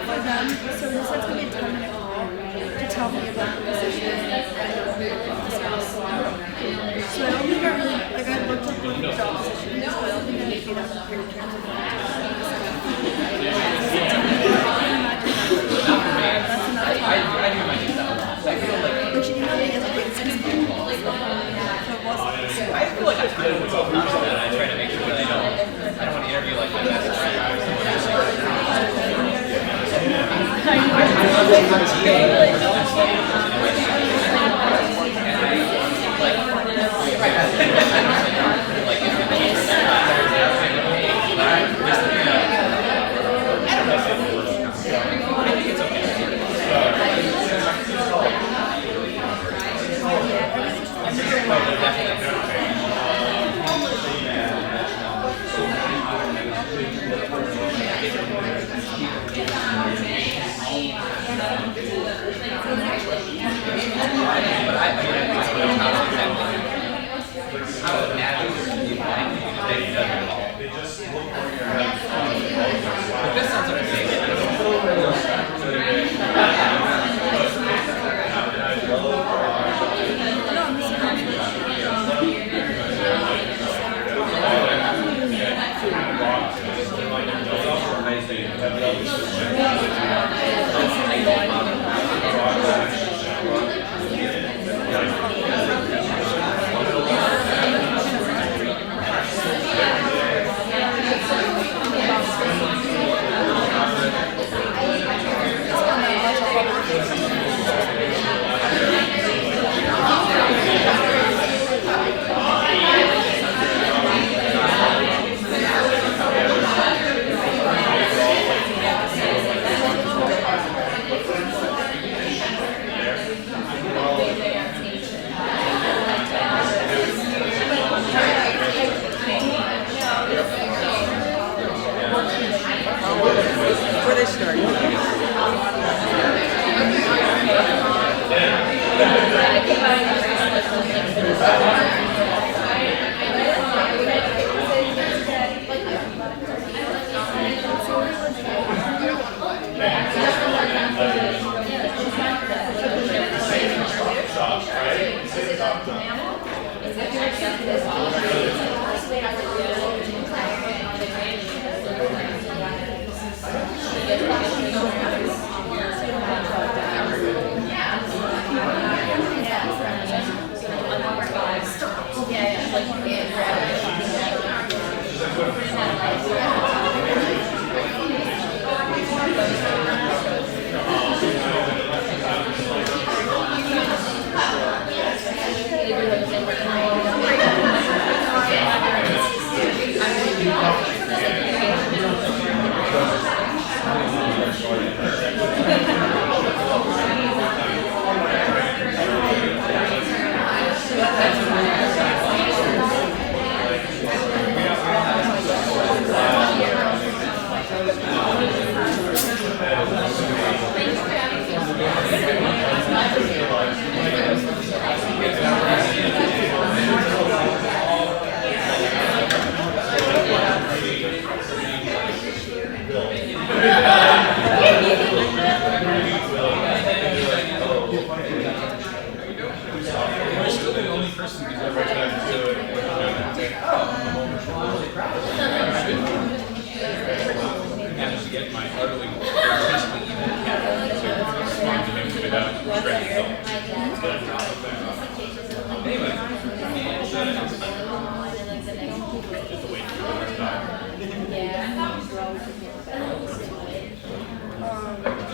for them, so this is going to be a 10-minute call to tell me about the position and the process. So I don't think I really, like I looked up both the job positions, but I don't think I need to be that prepared in terms of what but she emailed me yesterday at 6 p.m. So it wasn't. I feel like I kind of would go first and I try to make sure that I don't want to interview like that.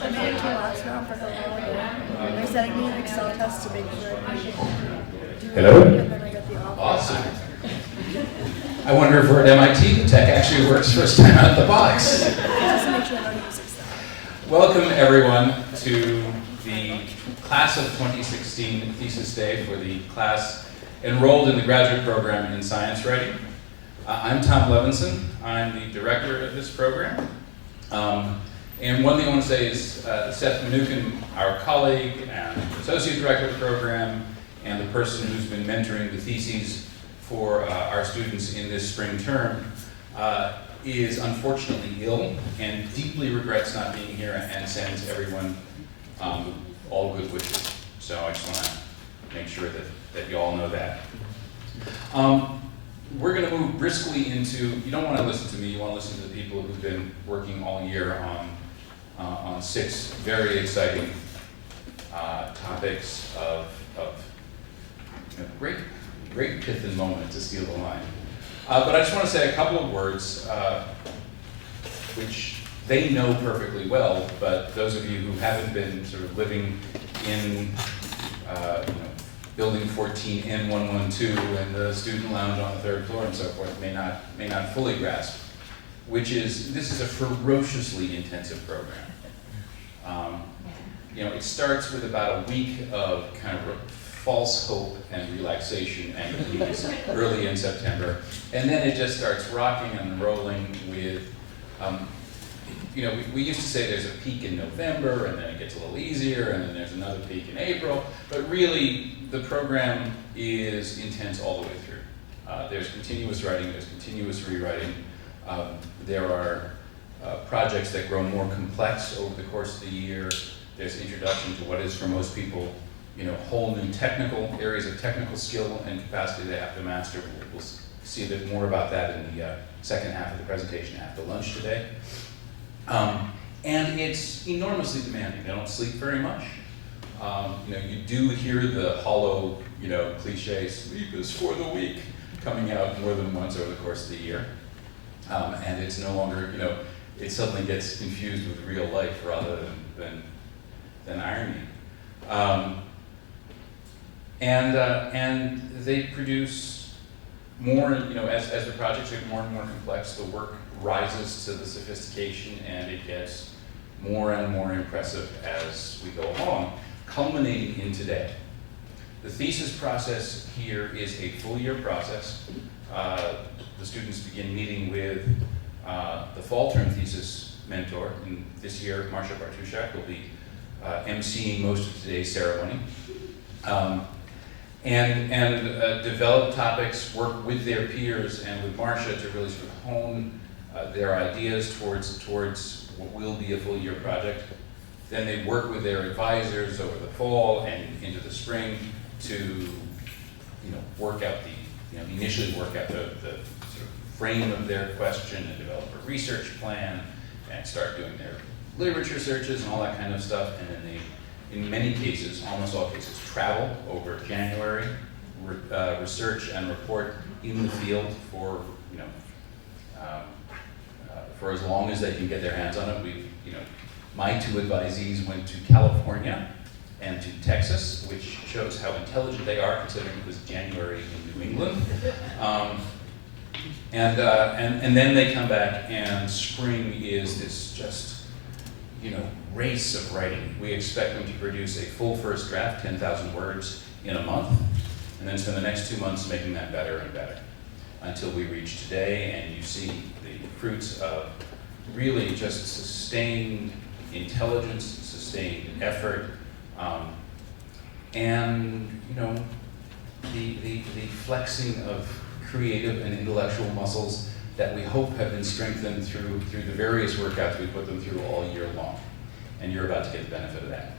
I made it to last round for her. They're setting me an Excel test to make sure I can do Hello? it, and then I get the offer. Awesome. I wonder if we're at MIT, the tech actually works first time out of the box. Just to make sure I don't use Excel. Welcome everyone to the class of 2016 thesis day for the class enrolled in the graduate program in science writing. I'm Tom Levinson. I'm the director of this program. And one thing I want to say is Seth Mnookin, our colleague and associate director of the program, and the person who's been mentoring the theses for our students in this spring term, is unfortunately ill and deeply regrets not being here and sends everyone all good wishes. So I just want to make sure that you all know that. We're going to move briskly into, you don't want to listen to me, you want to listen to the people who've been working all year on 6 very exciting topics of great pith and moment, to steal the line. But I just want to say a couple of words, which they know perfectly well, but those of you who haven't been sort of living in Building 14N112 and the student lounge on the 3rd floor and so forth may not fully grasp, which is this is a ferociously intensive program. It starts with about a week of kind of false hope and relaxation and ease early in September, and then it just starts rocking and rolling with, we used to say there's a peak in November, and then it gets a little easier, and then there's another peak in April, but really the program is intense all the way through. There's continuous writing, there's continuous rewriting, there are projects that grow more complex over the course of the year. There's introduction to what is for most people whole new technical areas of technical skill and capacity they have to master. We'll see a bit more about that in the second half of the presentation after lunch today. And it's enormously demanding. They don't sleep very much. You do hear the hollow, cliche, sleep is for the weak, coming out more than once over the course of the year. And it's no longer, it suddenly gets confused with real life rather than irony. And they produce more, as the projects get more and more complex, the work rises to the sophistication and it gets more and more impressive as we go along, culminating in today. The thesis process here is a full year process. The students begin meeting with the fall term thesis mentor, and this year Marcia Bartuszak will be emceeing most of today's ceremony. And develop topics, work with their peers and with Marcia to really sort of hone their ideas towards what will be a full year project. Then they work with their advisors over the fall and into the spring to work out initially work out the sort of frame of their question and develop a research plan and start doing their literature searches and all that kind of stuff. And then they, in many cases, almost all cases, travel over January, research and report in the field for for as long as they can get their hands on it. My 2 advisees went to California and to Texas, which shows how intelligent they are considering it was January in New England. And then they come back, and spring is this just race of writing. We expect them to produce a full first draft, 10,000 words, in a month, and then spend the next 2 months making that better and better until we reach today, and you see the fruits of really just sustained intelligence, sustained effort, and the flexing of creative and intellectual muscles that we hope have been strengthened through the various workouts we put them through all year long. And you're about to get the benefit of that.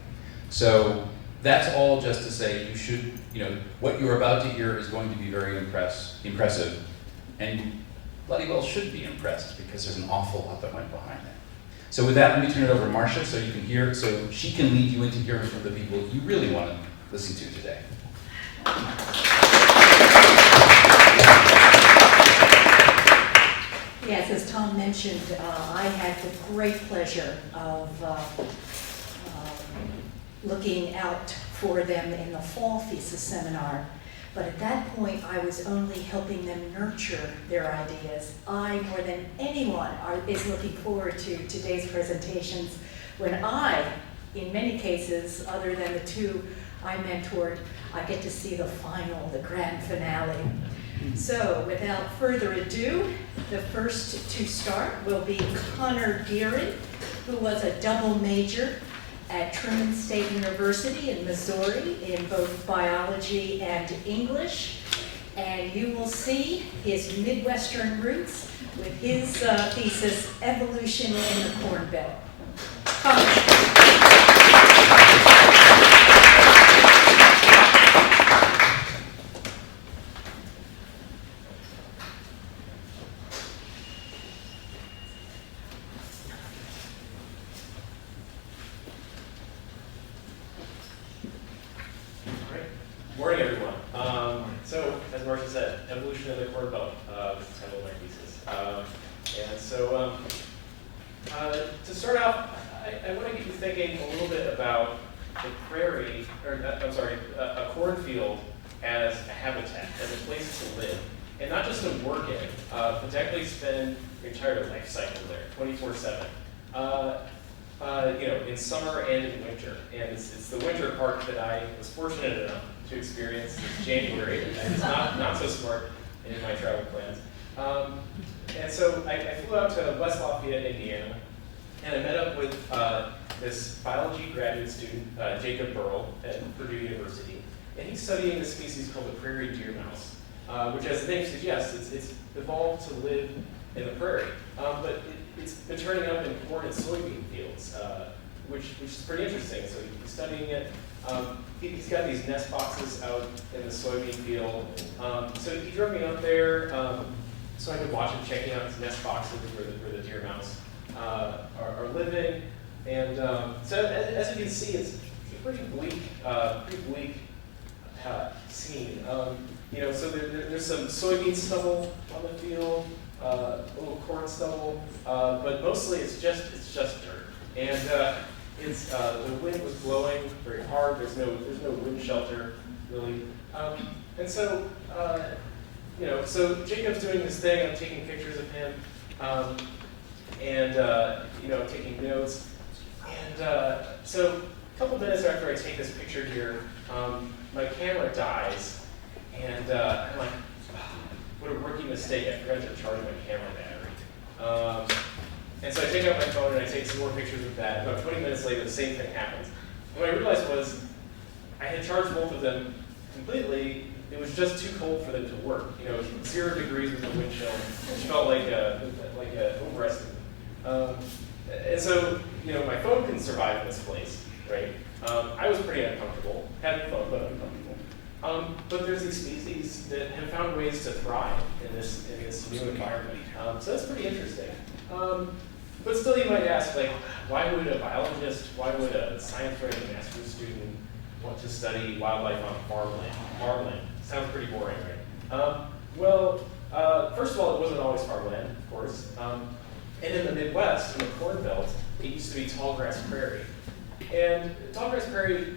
So that's all just to say you should, what you're about to hear is going to be very impressive, and you bloody well should be impressed because there's an awful lot that went behind that. So with that, let me turn it over to Marcia so you can hear, so she can lead you into hearing from the people you really want to listen to today. Yes, as Tom mentioned, I had the great pleasure of looking out for them in the fall thesis seminar. But at that point, I was only helping them nurture their ideas. I, more than anyone, is looking forward to today's presentations when I, in many cases, other than the 2 I mentored, I get to see the final, the grand finale. So, without further ado, the first to start will be Connor Gearin, who was a double major at Truman State University in Missouri in both biology and English. And you will see his Midwestern roots with his thesis, Evolution in the Corn Belt. Morning, everyone. So, as Marcia said, evolution of the Corn Belt is the title of my thesis. To start off, I want to get you thinking a little bit about the prairie, or a cornfield as a habitat, as a place to live, and not just to work in, but to actually spend your entire life cycle there, 24/7. In summer and in winter, and it's the winter part that I was fortunate enough to experience this January, and it's not so smart in my travel plans. And so I flew out to West Lafayette, Indiana, and I met up with this biology graduate student, Jacob Burrell, at Purdue University, and he's studying this species called the prairie deer mouse, which, as the name suggests, it's evolved to live in the prairie, but it's been turning up in corn and soybean fields, which is pretty interesting. So he's studying it. He's got these nest boxes out in the soybean field. So he drove me up there so I could watch him checking out his nest boxes where the deer mouse are living. And so as you can see, it's a pretty bleak scene. So there's some soybean stubble on the field, a little corn stubble, but mostly it's just dirt. And the wind was blowing very hard. There's no wind shelter really. And so so Jacob's doing this thing. I'm taking pictures of him, I'm taking notes. And so a couple minutes after I take this picture here, my camera dies, and I'm like, what a rookie mistake! I forgot to charge my camera battery. And so I take out my phone and I take some more pictures of that. About 20 minutes later, the same thing happens. And what I realized was I had charged both of them completely. It was just too cold for them to work. 0 degrees with the wind chill, which felt like a overestimate. And so, my phone couldn't survive in this place, right? I was pretty uncomfortable, having fun, but uncomfortable. But there's these species that have found ways to thrive in this new environment. So that's pretty interesting. But still, you might ask, why would a biologist, why would a science writing master's student want to study wildlife on farmland? Sounds pretty boring, right? First of all, it wasn't always farmland, of course. And in the Midwest, in the Corn Belt, it used to be tallgrass prairie. And tallgrass prairie,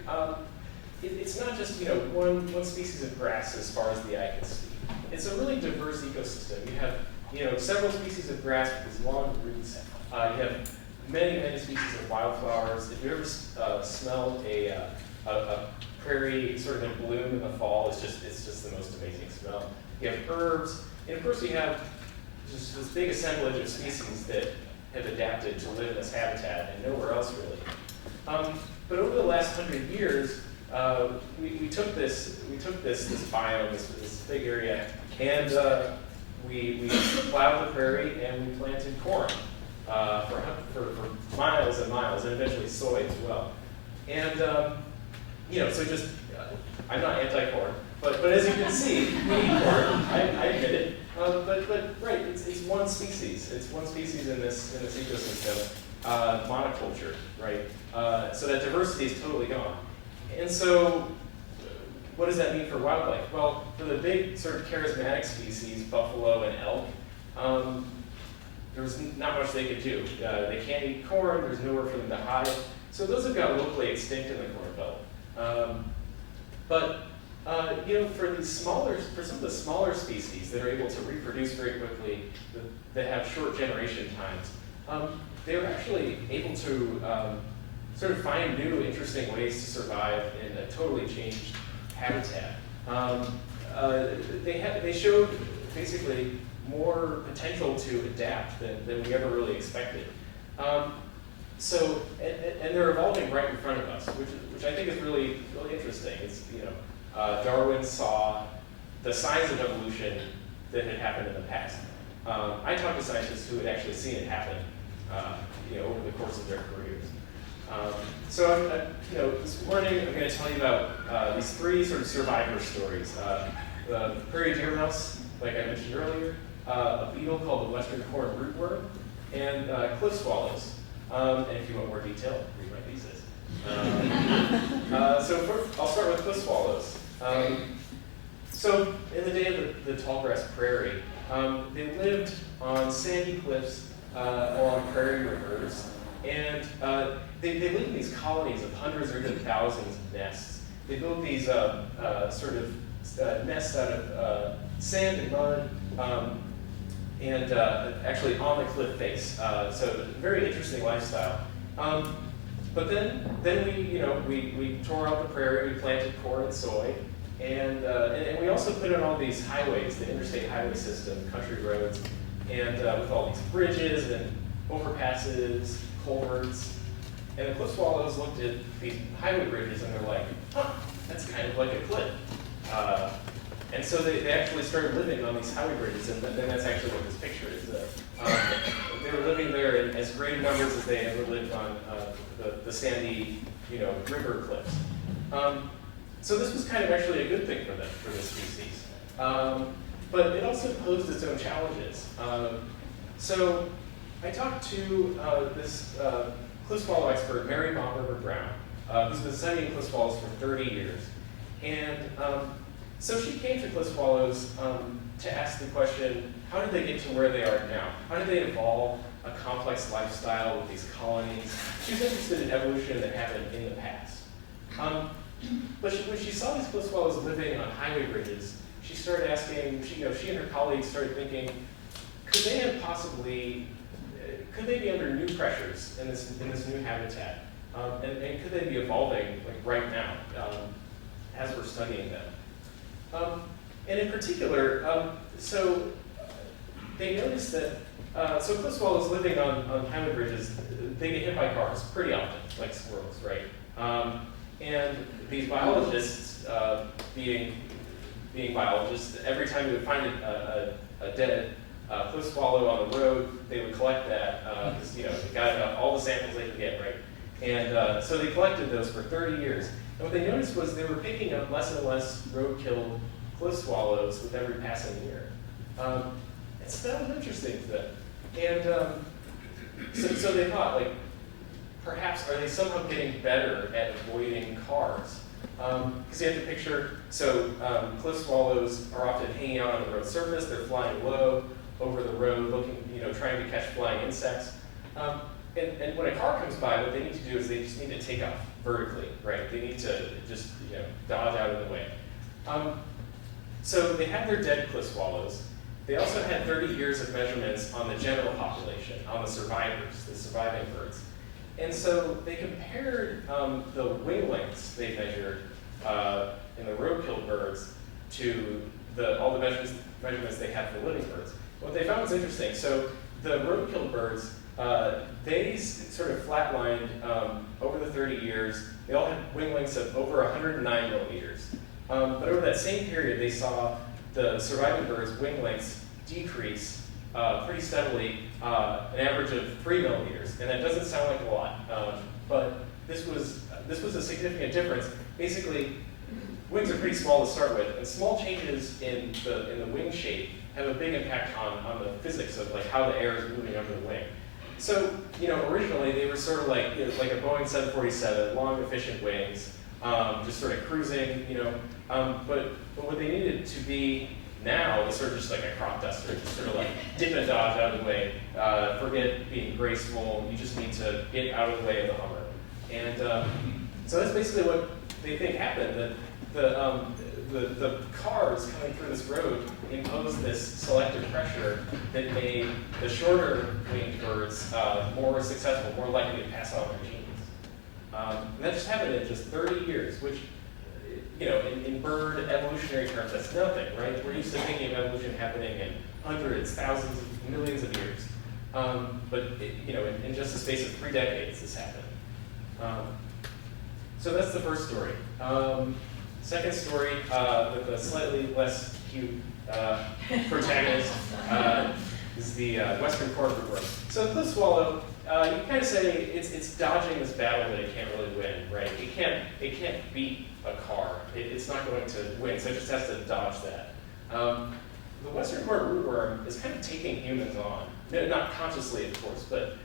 it's not just one species of grass as far as the eye can see. It's a really diverse ecosystem. You have several species of grass with these long roots. You have many species of wildflowers. If you ever smelled a prairie sort of in bloom in the fall, it's just the most amazing smell. You have herbs, and of course you have just this big assemblage of species that have adapted to live in this habitat and nowhere else really. But over the last 100 years, we took this biome, this big area, and we plowed the prairie and we planted corn for miles and miles, and eventually soy as well. And so just I'm not anti-corn, but as you can see, we eat corn. I admit it. But right, it's one species. It's one species in this ecosystem, monoculture, right? So that diversity is totally gone. And so, what does that mean for wildlife? Well, for the big sort of charismatic species, buffalo and elk, there's not much they could do. They can't eat corn. There's nowhere for them to hide. So those have got locally extinct in the Corn Belt. For some of the smaller species that are able to reproduce very quickly, that have short generation times, they're actually able to sort of find new, interesting ways to survive in a totally changed habitat. They showed basically more potential to adapt than we ever really expected. And they're evolving right in front of us, which I think is really interesting. It's Darwin saw the signs of evolution that had happened in the past. I talked to scientists who had actually seen it happen, over the course of their careers. So this morning I'm going to tell you about these three sort of survivor stories. The prairie deer mouse, like I mentioned earlier, a beetle called the western corn rootworm, and cliff swallows. And if you want more detail, read my thesis. I'll start with cliff swallows. So in the day of the tallgrass prairie, they lived on sandy cliffs along prairie rivers, and they lived in these colonies of hundreds or even thousands of nests. They built these nests out of sand and mud, and actually on the cliff face. So very interesting lifestyle. But then we tore out the prairie, we planted corn and soy, and we also put in all these highways, the interstate highway system, country roads, and with all these bridges and overpasses, culverts. And the cliff swallows looked at these highway bridges and they're like, huh, that's kind of like a cliff. And so they actually started living on these highway bridges, and then that's actually what this picture is. They were living there in as great numbers as they ever lived on the sandy, river cliffs. So this was kind of actually a good thing for them, for this species. But it also posed its own challenges. So I talked to this cliff swallow expert, Mary Baumberger Brown, who's been studying cliff swallows for 30 years. And so she came to cliff swallows to ask the question, how did they get to where they are now? How did they evolve a complex lifestyle with these colonies? She was interested in evolution that happened in the past. But when she saw these cliff swallows living on highway bridges, she started asking, she and her colleagues started thinking, could they be under new pressures in this new habitat? And could they be evolving like right now as we're studying them? And in particular, so they noticed that, so cliff swallows living on highway bridges, they get hit by cars pretty often, like squirrels, right? And these biologists, being biologists, every time they would find a dead cliff swallow on the road, they would collect that, because they got all the samples they could get, right? And so they collected those for 30 years. And what they noticed was they were picking up less and less road-killed cliff swallows with every passing year. And so that was interesting to them. And so they thought, like, perhaps are they somehow getting better at avoiding cars? Because you have to picture, so cliff swallows are often hanging out on the road surface, they're flying low over the road, looking, trying to catch flying insects. And when a car comes by, what they need to do is they just need to take off vertically, right? They need to just, dodge out of the way. So they had their dead cliff swallows. They also had 30 years of measurements on the general population, on the survivors, the surviving birds. And so they compared the wing lengths they measured in the road-killed birds to all the measurements they had for living birds. What they found was interesting. So the road-killed birds, they sort of flatlined over the 30 years. They all had wing lengths of over 109 millimeters. But over that same period, they saw the surviving birds' wing lengths decrease pretty steadily, an average of 3 millimeters. And that doesn't sound like a lot, but this was a significant difference. Basically, wings are pretty small to start with, and small changes in the wing shape have a big impact on the physics of like how the air is moving under the wing. So, originally they were sort of like like a Boeing 747, long, efficient wings, just sort of cruising, but what they needed to be now is sort of just like a crop duster, just sort of like dip and dodge out of the way, forget being graceful, you just need to get out of the way of the Hummer. And so that's basically what they think happened, that the cars coming through this road imposed this selective pressure that made the shorter winged birds more successful, more likely to pass on their genes. And that just happened in just 30 years, which, in bird evolutionary terms, that's nothing, right? We're used to thinking of evolution happening in hundreds, thousands, millions of years. But, in just the space of 3 decades, this happened. So that's the first story. Second story, with a slightly less cute protagonist. is the western corn rootworm. So the cliff swallow, you can kind of say it's dodging this battle that it can't really win, right? It can't beat a car. It's not going to win, so it just has to dodge that. The western corn rootworm is kind of taking humans on. No, not consciously, of course, but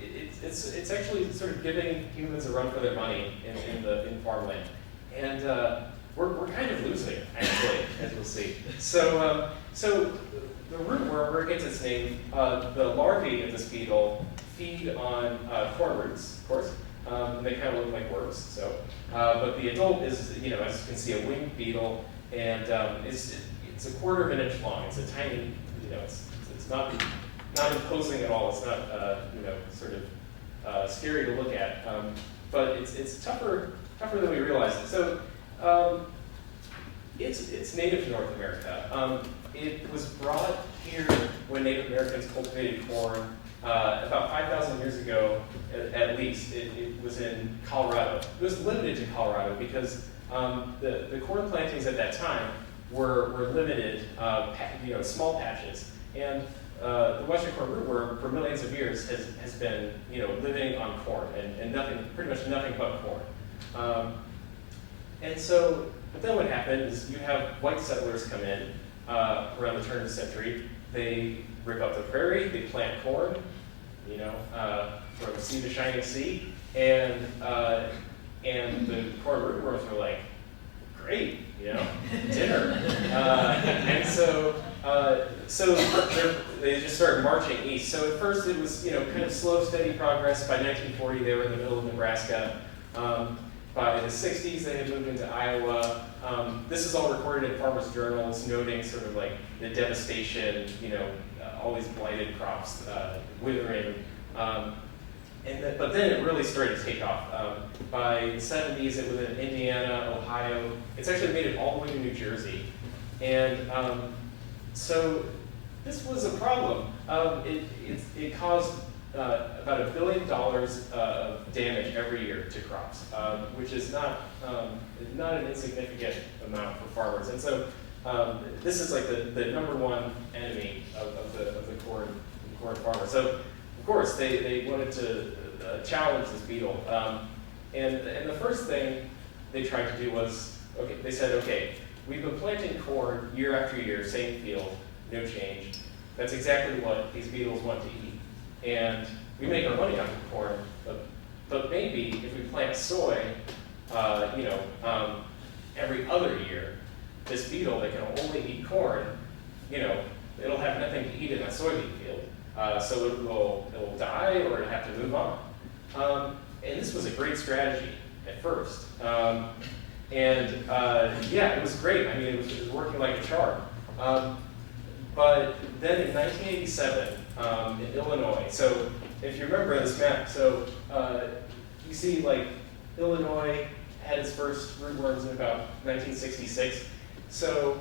it's actually sort of giving humans a run for their money in farmland. And we're kind of losing it, actually, as we'll see. So the rootworm, where it gets its name, the larvae of this beetle feed on corn roots, of course, and they kind of look like worms. So, but the adult is, as you can see, a winged beetle, and it's a 1/4 of an inch long. It's a tiny, it's not imposing at all. It's not, sort of scary to look at, but it's tougher than we realize. So it's native to North America. It was brought here when Native Americans cultivated corn about 5,000 years ago, at least. It was in Colorado. It was limited to Colorado because the corn plantings at that time were limited, small patches. And the western corn rootworm for millions of years has been, living on corn and pretty much nothing but corn. And so, but then what happened is you have white settlers come in around the turn of the century. They rip up the prairie, they plant corn, from sea to shining sea, and the corn rootworms were like, great, dinner. And so they just started marching east. So at first it was, kind of slow, steady progress. By 1940, they were in the middle of Nebraska. By the 60s, they had moved into Iowa. This is all recorded in farmers' journals, noting sort of like the devastation, all these blighted crops withering. But then it really started to take off. By the 70s, it was in Indiana, Ohio. It's actually made it all the way to New Jersey. And so this was a problem. It caused about $1 billion of damage every year to crops, which is not an insignificant amount for farmers. And so this is like the #1 enemy of the corn farmer. So of course they wanted to challenge this beetle. And the first thing they tried to do was, they said, okay, we've been planting corn year after year, same field, no change. That's exactly what these beetles want to eat. And we make our money off of corn, but maybe if we plant soy, every other year, this beetle that can only eat corn, it'll have nothing to eat in that soybean field. So it will die or it'll have to move on. And this was a great strategy at first. It was great. I mean, it was working like a charm. But then in 1987, in Illinois, so if you remember this map, so you see like Illinois had its first rootworms in about 1966. So,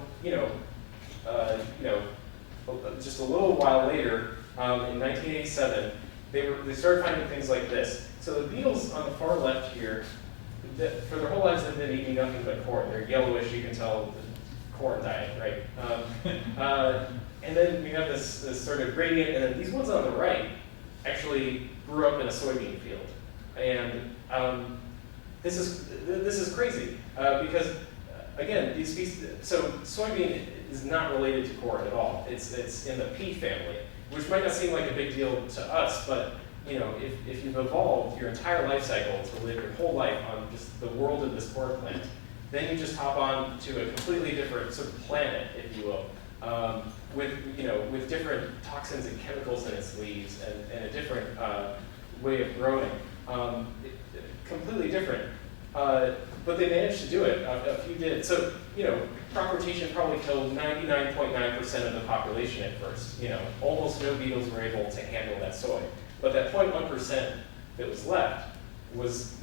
just a little while later, in 1987, they started finding things like this. So the beetles on the far left here, for their whole lives, they've been eating nothing but corn. They're yellowish, you can tell the corn diet, right? And then we have this sort of gradient, and then these ones on the right actually grew up in a soybean field. And this is crazy because again, these species. So soybean is not related to corn at all. It's in the pea family, which might not seem like a big deal to us, but if you've evolved your entire life cycle to live your whole life on just the world of this corn plant, then you just hop on to a completely different sort of planet, if you will, with different toxins and chemicals in its leaves and a different way of growing, completely different. But they managed to do it. A few did. So crop rotation probably killed 99.9% of the population at first. Almost no beetles were able to handle that soy. But that 0.1% that was left was,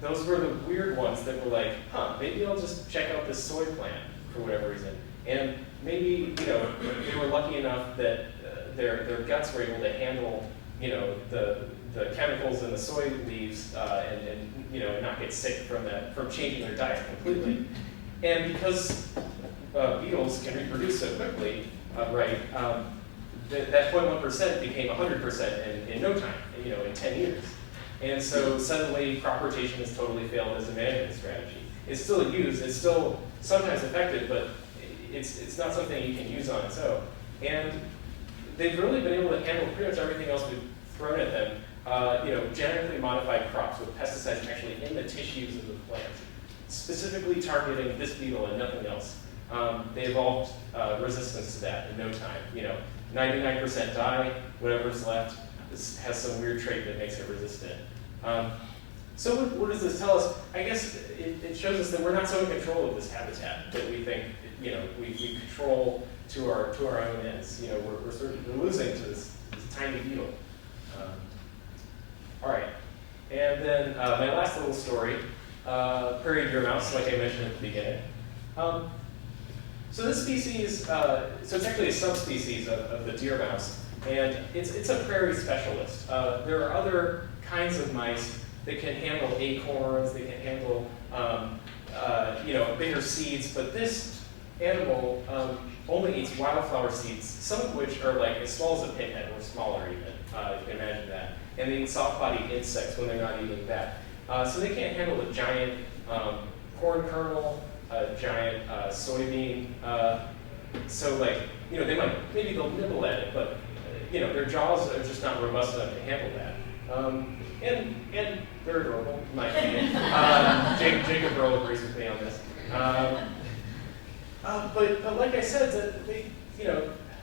those were the weird ones that were like, maybe I'll just check out this soy plant for whatever reason. And maybe, they were lucky enough that their guts were able to handle, the chemicals in the soy leaves and not get sick from changing their diet completely. And because beetles can reproduce so quickly, that 0.1% became 100% in no time, in 10 years. And so suddenly crop rotation has totally failed as a management strategy. It's still used, it's still sometimes effective, but it's not something you can use on its own. And they've really been able to handle pretty much everything else we've thrown at them. Genetically modified crops with pesticides actually in the tissues of the plant, specifically targeting this beetle and nothing else. They evolved resistance to that in no time. 99% die, whatever's left has some weird trait that makes it resistant. So what does this tell us? I guess it shows us that we're not so in control of this habitat that we think we control to our own ends. We're sort of losing to this tiny beetle. All right, and then my last little story, prairie deer mouse, like I mentioned at the beginning. So this species, so it's actually a subspecies of the deer mouse, and it's a prairie specialist. There are other kinds of mice that can handle acorns, they can handle bigger seeds, but this animal only eats wildflower seeds, some of which are like as small as a pinhead or smaller even, if you can imagine that. And they eat soft-bodied insects when they're not eating that. So they can't handle a giant corn kernel, a giant soybean. Maybe they'll nibble at it, but their jaws are just not robust enough to handle that. And they're adorable, in my opinion. Jacob Burrow agrees with me on this. But like I said,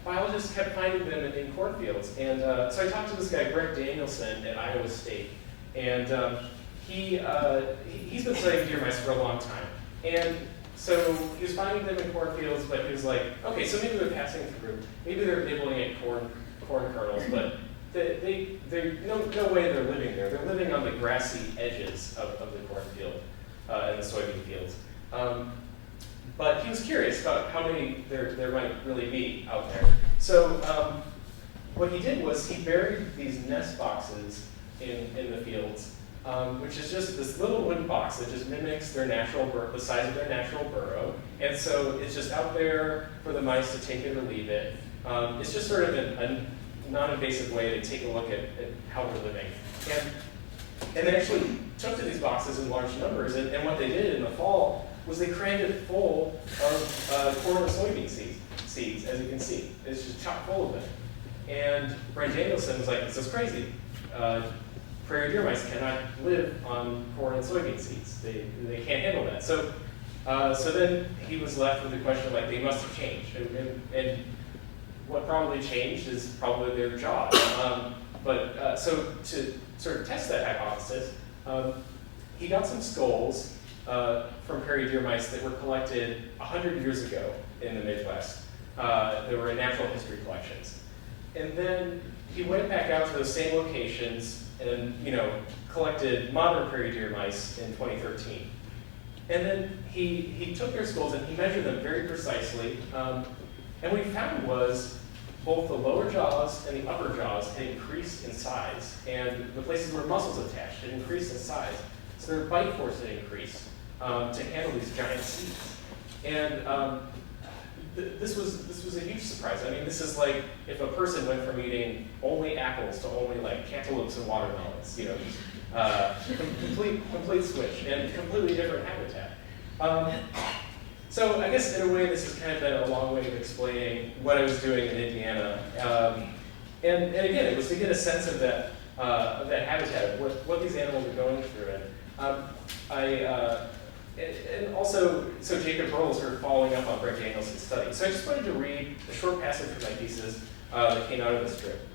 biologists kept finding them in cornfields. And so I talked to this guy, Brett Danielson, at Iowa State. And he's been studying deer mice for a long time. And so he was finding them in cornfields, but he was like, okay, so maybe they're passing through. Maybe they're nibbling at corn kernels, but no way they're living there. They're living on the grassy edges of the cornfield and the soybean fields. But he was curious about how many there might really be out there. So what he did was he buried these nest boxes in the fields, which is just this little wooden box that just mimics the size of their natural burrow. And so it's just out there for the mice to take it or leave it. It's just sort of a non-invasive way to take a look at how they're living. And they actually took to these boxes in large numbers, and what they did in the fall was they crammed it full of corn and soybean seeds, as you can see. It's just chock full of them. And Brent Danielson was like, this is crazy. Prairie deer mice cannot live on corn and soybean seeds. They can't handle that. So then he was left with the question, like, they must have changed. And what probably changed is probably their jaws. So to sort of test that hypothesis, he got some skulls from prairie deer mice that were collected 100 years ago in the Midwest. They were in natural history collections. And then he went back out to those same locations and collected modern prairie deer mice in 2013. And then he took their skulls and he measured them very precisely. And what he found was both the lower jaws and the upper jaws had increased in size, and the places where muscles attached had increased in size. So their bite force had increased to handle these giant seeds. And this was a huge surprise. I mean, this is like if a person went from eating only apples to only like cantaloupes and watermelons. Complete switch and completely different habitat. So I guess in a way this has kind of been a long way of explaining what I was doing in Indiana. And again, it was to get a sense of that habitat, what these animals are going through. And also, so Jacob Burrow was sort of following up on Brett Danielson's study. So I just wanted to read a short passage from my thesis that came out of this trip.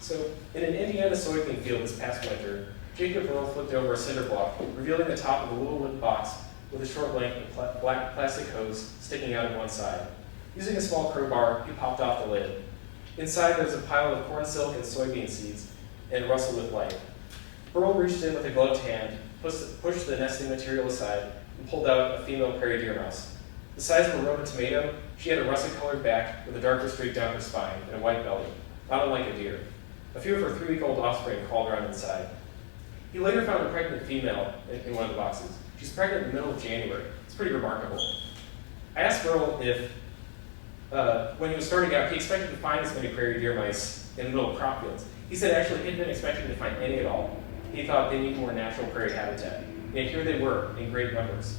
So in an Indiana soybean field this past winter, Jacob Burrow flipped over a cinder block, revealing the top of a little wood box with a short length of black plastic hose sticking out of one side. Using a small crowbar, he popped off the lid. Inside there was a pile of corn silk and soybean seeds, and rustled with life. Burrow reached in with a gloved hand, pushed the nesting material aside, and pulled out a female prairie deer mouse. The size of a Roman tomato, she had a russet-colored back with a darker streak down her spine and a white belly, not unlike a deer. A few of her 3-week-old offspring crawled around inside. He later found a pregnant female in one of the boxes. She's pregnant in the middle of January. It's pretty remarkable. I asked Burrow if when he was starting out, he expected to find as many prairie deer mice in the middle of crop fields. He said actually he hadn't been expecting to find any at all. He thought they need more natural prairie habitat. And here they were in great numbers.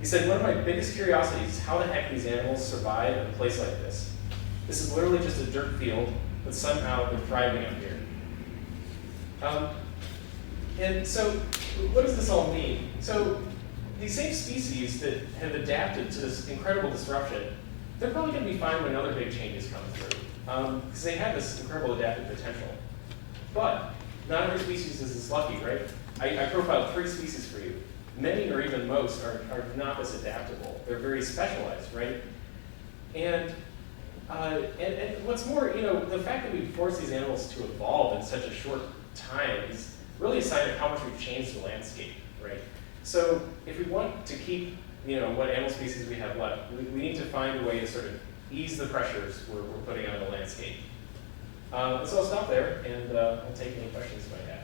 He said, one of my biggest curiosities is how the heck these animals survive in a place like this. This is literally just a dirt field, but somehow they're thriving up here. And so, what does this all mean? So, these same species that have adapted to this incredible disruption, they're probably going to be fine when other big changes come through, because they have this incredible adaptive potential. But not every species is this lucky, right? I profiled 3 species for you. Many or even most are not this adaptable. They're very specialized, right? And what's more, the fact that we force these animals to evolve in such a short time is really a sign of how much we've changed the landscape, right? So if we want to keep, what animal species we have left, we need to find a way to sort of ease the pressures we're putting on the landscape. So I'll stop there, and I'll take any questions you might have.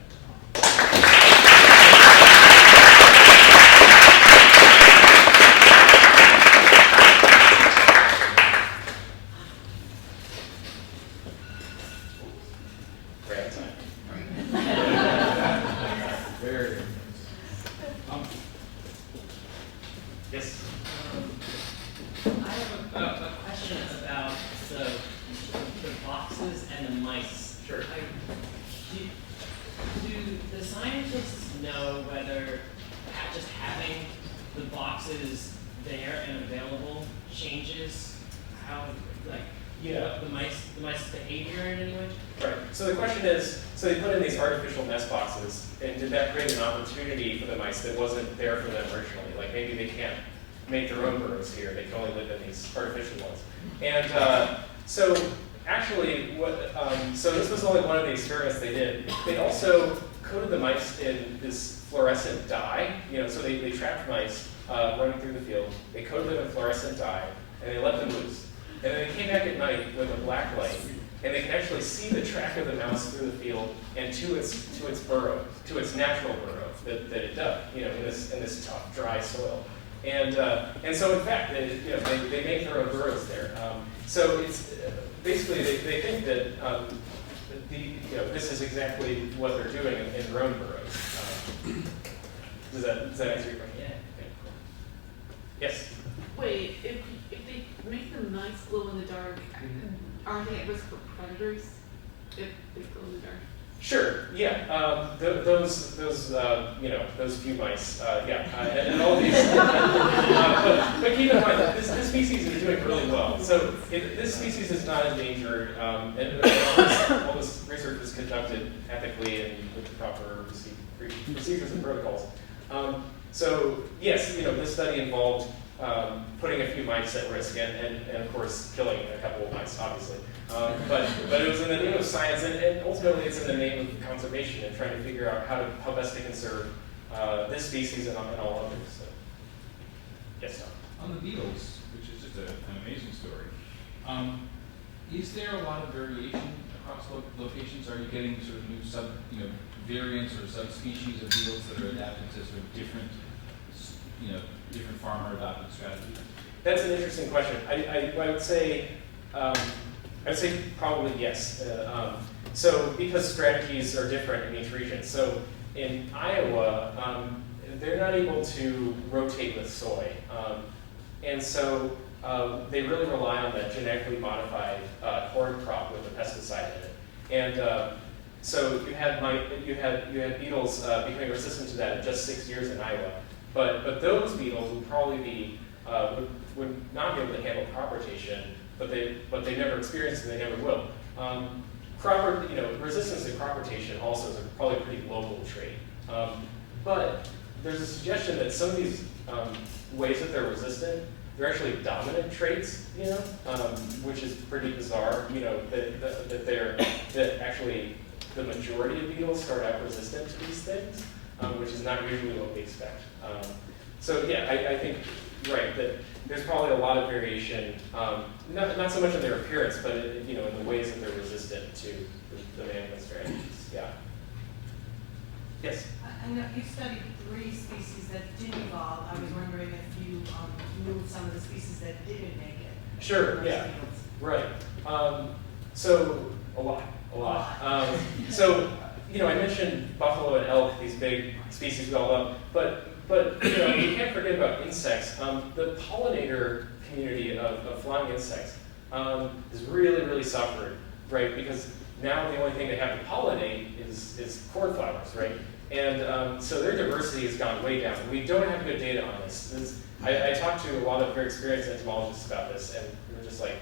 So the question is, so they put in these artificial nest boxes, and did that create an opportunity for the mice that wasn't there for them originally? Like maybe they can't make their own burrows here, they can only live in these artificial ones. And so actually, so this was only one of the experiments they did. They also coated the mice in this fluorescent dye, so they trapped mice running through the field, they coated them in fluorescent dye, and they let them loose. And then they came back at night with a black light, and they can actually see the track of the mouse through the field and to its burrow, to its natural burrow that it dug, in this tough, dry soil. And so in fact, they make their own burrows there. So it's basically they think that this is exactly what they're doing in their own burrows. Does that answer your question? Yeah. Okay, cool. Yes. Wait, if they make them nice glow in the dark, aren't they at risk for predators if they glow in the dark? Sure. Yeah. Those few mice. And all these. But keep in mind that this species is doing really well. So this species is not endangered, and all this research was conducted ethically and with the proper procedures and protocols. So yes, this study involved putting a few mice at risk and of course killing a couple of mice, obviously. But it was in the name of science, and ultimately it's in the name of conservation and trying to figure out how best to conserve this species and all others. So. Yes, Tom. On the beetles, which is just an amazing story, is there a lot of variation across locations? Are you getting sort of new variants or subspecies of beetles that are adapted to sort of different farmer adopted strategies? That's an interesting question. I would say probably yes. So because strategies are different in each region. So in Iowa, they're not able to rotate with soy, and so they really rely on that genetically modified corn crop with a pesticide in it. And so you had beetles becoming resistant to that in just 6 years in Iowa. But those beetles would probably be would not be able to handle crop rotation, but they never experienced it, and they never will. Resistance to crop rotation also is probably a pretty local trait. But there's a suggestion that some of these ways that they're resistant, they're actually dominant traits, which is pretty bizarre. That actually the majority of beetles start out resistant to these things, which is not usually what we expect. So yeah, I think right that there's probably a lot of variation, not so much in their appearance, but in the ways that they're resistant to the management strategies. Yeah. Yes. I know you studied 3 species that did evolve. I was wondering if you knew some of the species that didn't make it. Sure. Yeah. Fields. Right. So a lot. So I mentioned buffalo and elk, these big species we all love, but you can't forget about insects. The pollinator community of flying insects has really suffered, right? Because now the only thing they have to pollinate is cornflowers, right? And so their diversity has gone way down. We don't have good data on this. I talked to a lot of very experienced entomologists about this, and they're just like,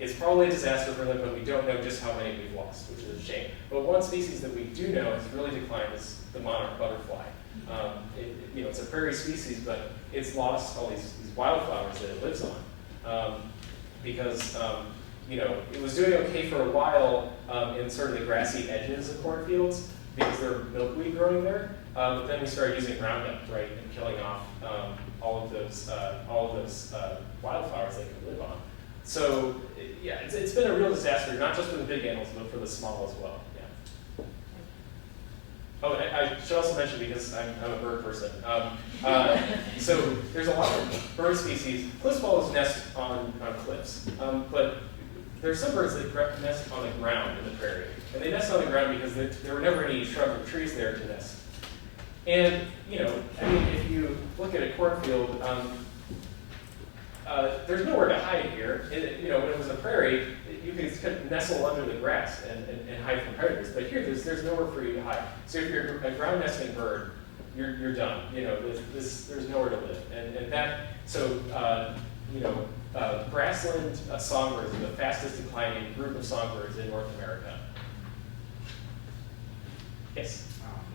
it's probably a disaster for them, but we don't know just how many we've lost, which is a shame. But one species that we do know has really declined is the monarch butterfly. It's a prairie species, but it's lost all these wildflowers that it lives on. Because it was doing okay for a while in sort of the grassy edges of cornfields because there were milkweed growing there. But then we started using Roundup, right, and killing off all of those wildflowers they could live on. So yeah, it's been a real disaster, not just for the big animals, but for the small as well. Yeah. Oh, and I should also mention, because I'm a bird person. So there's a lot of bird species. Cliff swallows nest on cliffs, but there are some birds that nest on the ground in the prairie, and they nest on the ground because there were never any shrub or trees there to nest. And if you look at a cornfield, there's nowhere to hide here. When it was a prairie, you could kind of nestle under the grass and hide from predators. But here, there's nowhere for you to hide. So if you're a ground nesting bird, you're done. There's nowhere to live. And that, so grassland songbirds are the fastest declining group of songbirds in North America. Yes.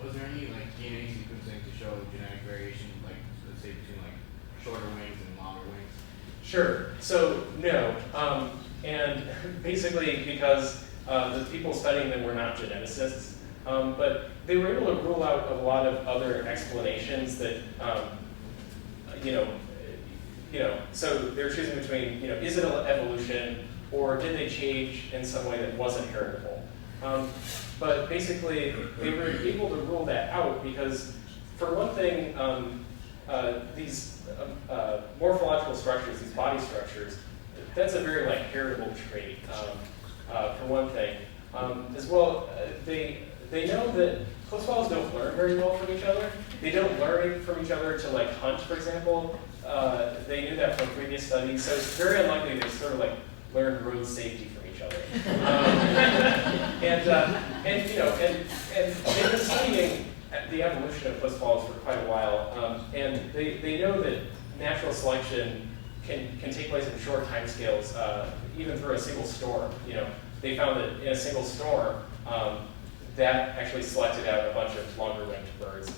Was there any DNA sequencing to show genetic variation, let's say between shorter wings and longer wings? Sure. So no, and basically because the people studying them were not geneticists, but they were able to rule out a lot of other explanations that So they're choosing between is it evolution or did they change in some way that wasn't heritable? But basically, they were able to rule that out because, for one thing, these morphological structures, these body structures, that's a very heritable trait, for one thing. As well, they know that cliff swallows don't learn very well from each other. They don't learn from each other to hunt, for example. They knew that from previous studies, so it's very unlikely they sort of learn road safety from each other. And they've been studying the evolution of cliff swallows for quite a while, and they know that natural selection can take place in short timescales, even through a single storm. They found that in a single storm, that actually selected out a bunch of longer-winged birds.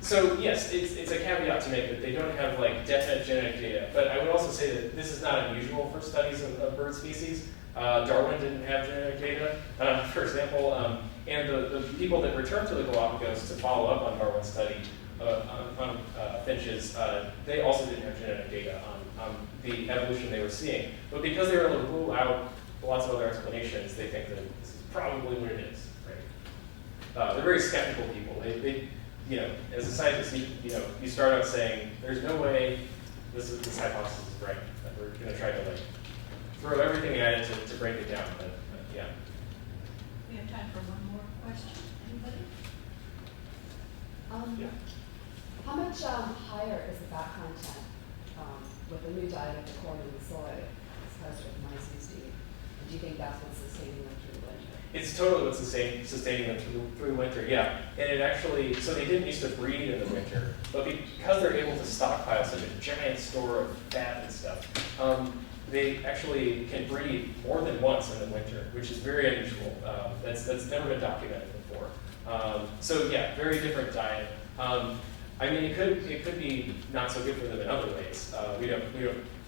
So yes, it's a caveat to make that they don't have definite genetic data, but I would also say that this is not unusual for studies of bird species. Darwin didn't have genetic data, for example, and the people that returned to the Galapagos to follow up on Darwin's study on finches, they also didn't have genetic data on the evolution they were seeing. But because they were able to rule out lots of other explanations, they think that this is probably what it is. Right? They're very skeptical people. They as a scientist, you start out saying, there's no way this hypothesis is right. That we're going to try to throw everything at it to break it down. But yeah. We have time for one more question. Anybody? Yeah. How much higher is the fat content with the new diet of the corn and the soy as opposed to mice and steam? Do you think that's what's sustaining them through the winter? It's totally what's sustaining them through winter, yeah. And it actually, so they didn't used to breed in the winter, but because they're able to stockpile such a giant store of fat and stuff, they actually can breed more than once in the winter, which is very unusual. That's never been documented before. So yeah, very different diet. I mean, it could be not so good for them in other ways. We don't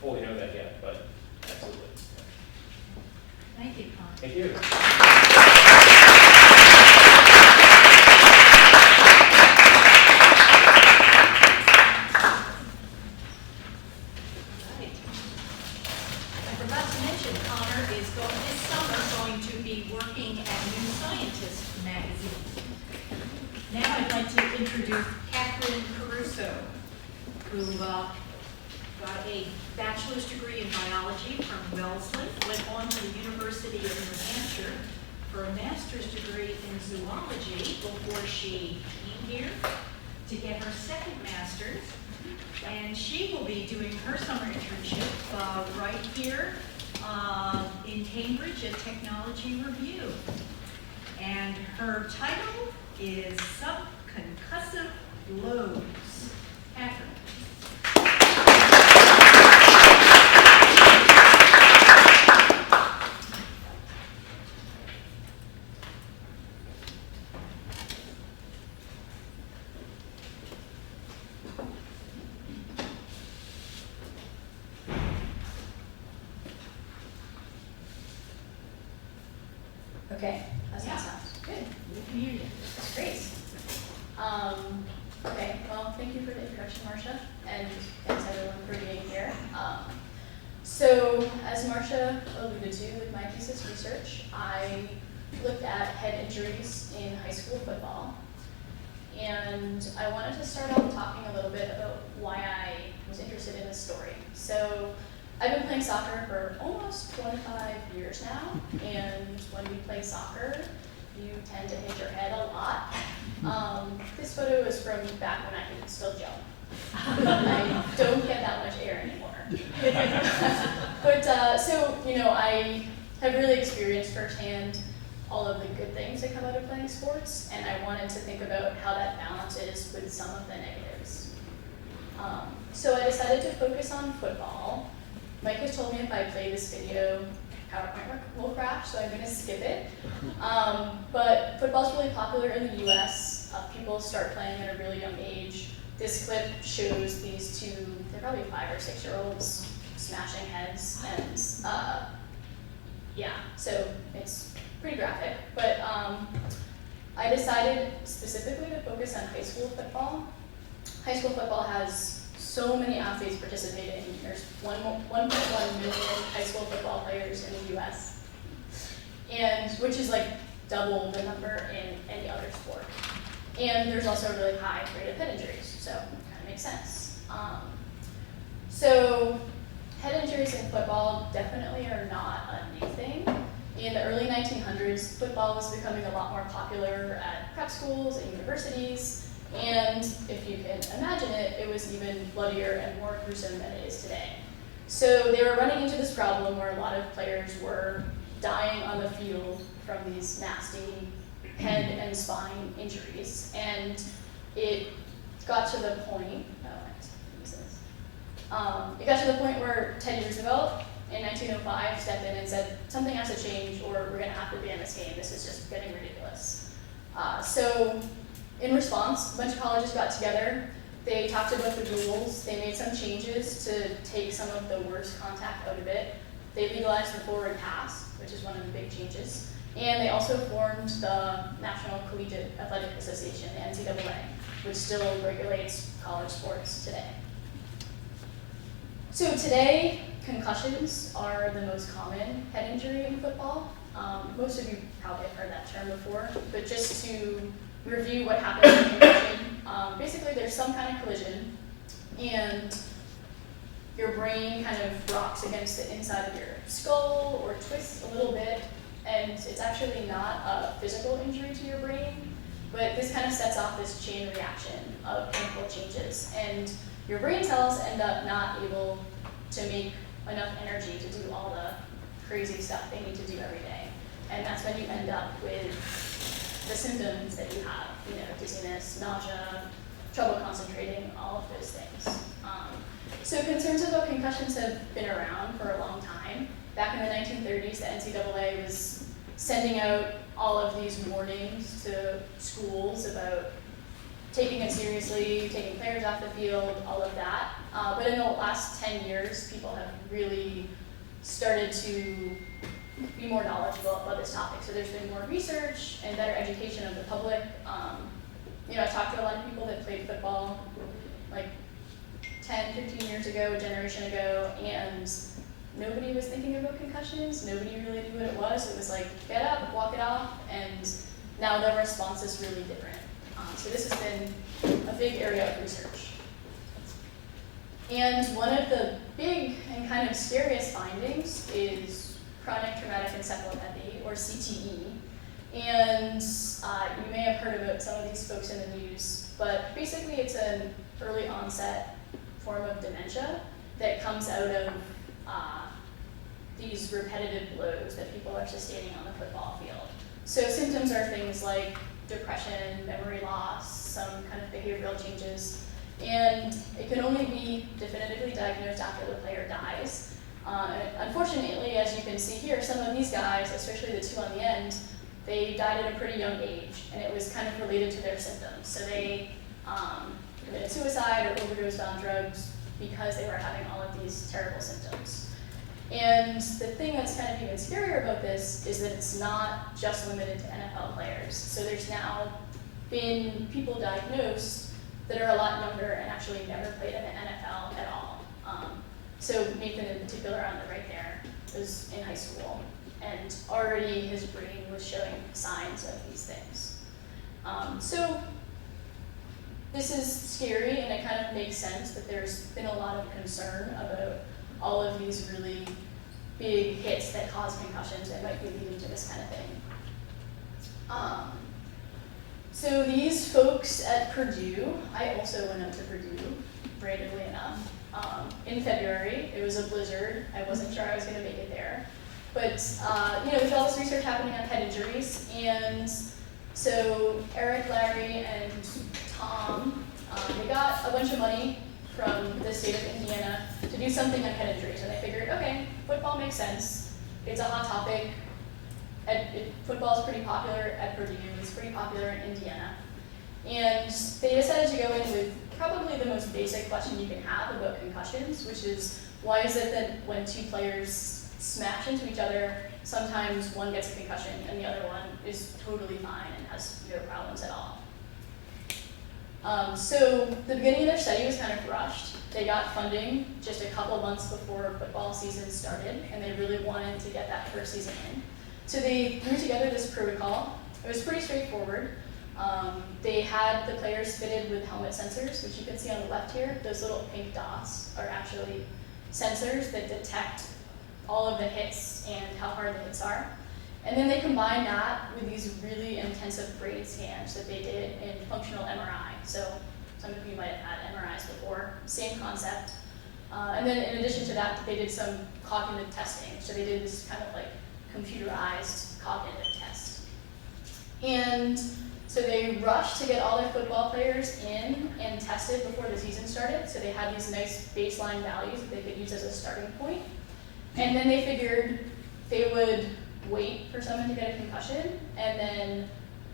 fully know that yet, but absolutely. Thank you, Con. Thank you. I forgot to mention, Connor is this summer going to be working at New Scientist magazine. Now I'd like to introduce Catherine Caruso, who got a bachelor's degree in biology from Wellesley, went on to the University of New Hampshire for a master's degree in zoology before she came here to get her second master's. And she will be doing her summer internship right here in Cambridge at Technology Review. And her title is Subconcussive Loads. Catherine. Okay, how's that sound? Good. That's great. Okay, well, thank you for the introduction, Marcia, and thanks everyone for being here. So, as Marcia alluded to with my thesis research, I looked at head injuries in high school football, and I wanted to start off talking a little bit about why I was interested in this story. So, I've been playing soccer for almost 25 years now, and when we play soccer, you tend to hit your head a lot. This photo is from back when I could still jump. I don't get that much air anymore. But so, you know, I have really experienced firsthand all of the good things that come out of playing sports, and I wanted to think about how that balances with some of the negatives. So I decided to focus on football. Mike has told me if I play this video, PowerPoint will crash, so I'm going to skip it. But football's really popular in the US. People start playing at a really young age. This clip shows these two, they're probably 5 or 6 year olds smashing heads, and yeah, so it's pretty graphic. But I decided specifically to focus on high school football. High school football has so many athletes participating. There's 1.1 million high school football players in the US, and which is like double the number in any other sport. And there's also a really high rate of head injuries, so it kind of makes sense. So head injuries in football definitely are not a new thing. In the early 1900s, football was becoming a lot more popular at prep schools and universities. And if you can imagine it, it was even bloodier and more gruesome than it is today. So they were running into this problem where a lot of players were dying on the field from these nasty head and spine injuries. And it got to the point, it got to the point where 10 years ago, in 1905, stepped in and said, something has to change or we're gonna have to ban this game. This is just getting ridiculous. So in response, a bunch of colleges got together, they talked about the rules, they made some changes to take some of the worst contact out of it. They legalized the forward pass, which is one of the big changes. And they also formed the National Collegiate Athletic Association, the NCAA, which still regulates college sports today. So today, concussions are the most common head injury in football. Most of you probably have heard that term before, but just to review what happens in concussion, basically there's some kind of collision, and your brain kind of rocks against the inside of your skull or twists a little bit, and it's actually not a physical injury to your brain, but this kind of sets off this chain reaction of chemical changes, and your brain cells end up not able to make enough energy to do all the crazy stuff they need to do every day. And that's when you end up with the symptoms that you have, you know, dizziness, nausea, trouble concentrating, all of those things. So concerns about concussions have been around for a long time. Back in the 1930s, the NCAA was sending out all of these warnings to schools about taking it seriously, taking players off the field, all of that. But in the last 10 years, people have really started to be more knowledgeable about this topic. So there's been more research and better education of the public. You know, I talked to a lot of people that played football like 10, 15 years ago, a generation ago, and nobody was thinking about concussions. Nobody really knew what it was. It was like, get up, walk it off, and now the response is really different. So this has been a big area of research. And one of the big and kind of scariest findings is chronic traumatic encephalopathy, or CTE. And you may have heard about some of these folks in the news, but basically it's an early onset form of dementia that comes out of these repetitive blows that people are sustaining on the football field. So symptoms are things like depression, memory loss, some kind of behavioral changes, and it can only be definitively diagnosed after the player dies. Unfortunately, as you can see here, some of these guys, especially the two on the end, they died at a pretty young age, and it was kind of related to their symptoms. So they committed suicide or overdosed on drugs because they were having all of these terrible symptoms. And the thing that's kind of even scarier about this is that it's not just limited to NFL players. So there's now been people diagnosed that are a lot younger and actually never played in the NFL at all. So Nathan in particular on the right there was in high school, and already his brain was showing signs of these things. So this is scary, and it kind of makes sense that there's been a lot of concern about all of these really big hits that cause concussions that might be leading to this kind of thing. So these folks at Purdue, I also went up to Purdue, randomly enough, in February. It was a blizzard. I wasn't sure I was going to make it there. But there's all this research happening on head injuries, and so Eric, Larry, and Tom, they got a bunch of money from the state of Indiana to do something on head injuries, and they figured, okay, football makes sense. It's a hot topic. Football is pretty popular at Purdue. It's pretty popular in Indiana. And they decided to go in with probably the most basic question you can have about concussions, which is, why is it that when two players smash into each other, sometimes one gets a concussion and the other one is totally fine and has no problems at all? So the beginning of their study was kind of rushed. They got funding just a couple months before football season started, and they really wanted to get that first season in. So they threw together this protocol. It was pretty straightforward. They had the players fitted with helmet sensors, which you can see on the left here. Those little pink dots are actually sensors that detect all of the hits and how hard the hits are. And then they combined that with these really intensive brain scans that they did in functional MRI. So some of you might have had MRIs before, same concept. And then in addition to that, they did some cognitive testing. So they did this kind of like computerized cognitive test. And so they rushed to get all their football players in and tested before the season started. So they had these nice baseline values that they could use as a starting point. And then they figured they would wait for someone to get a concussion and then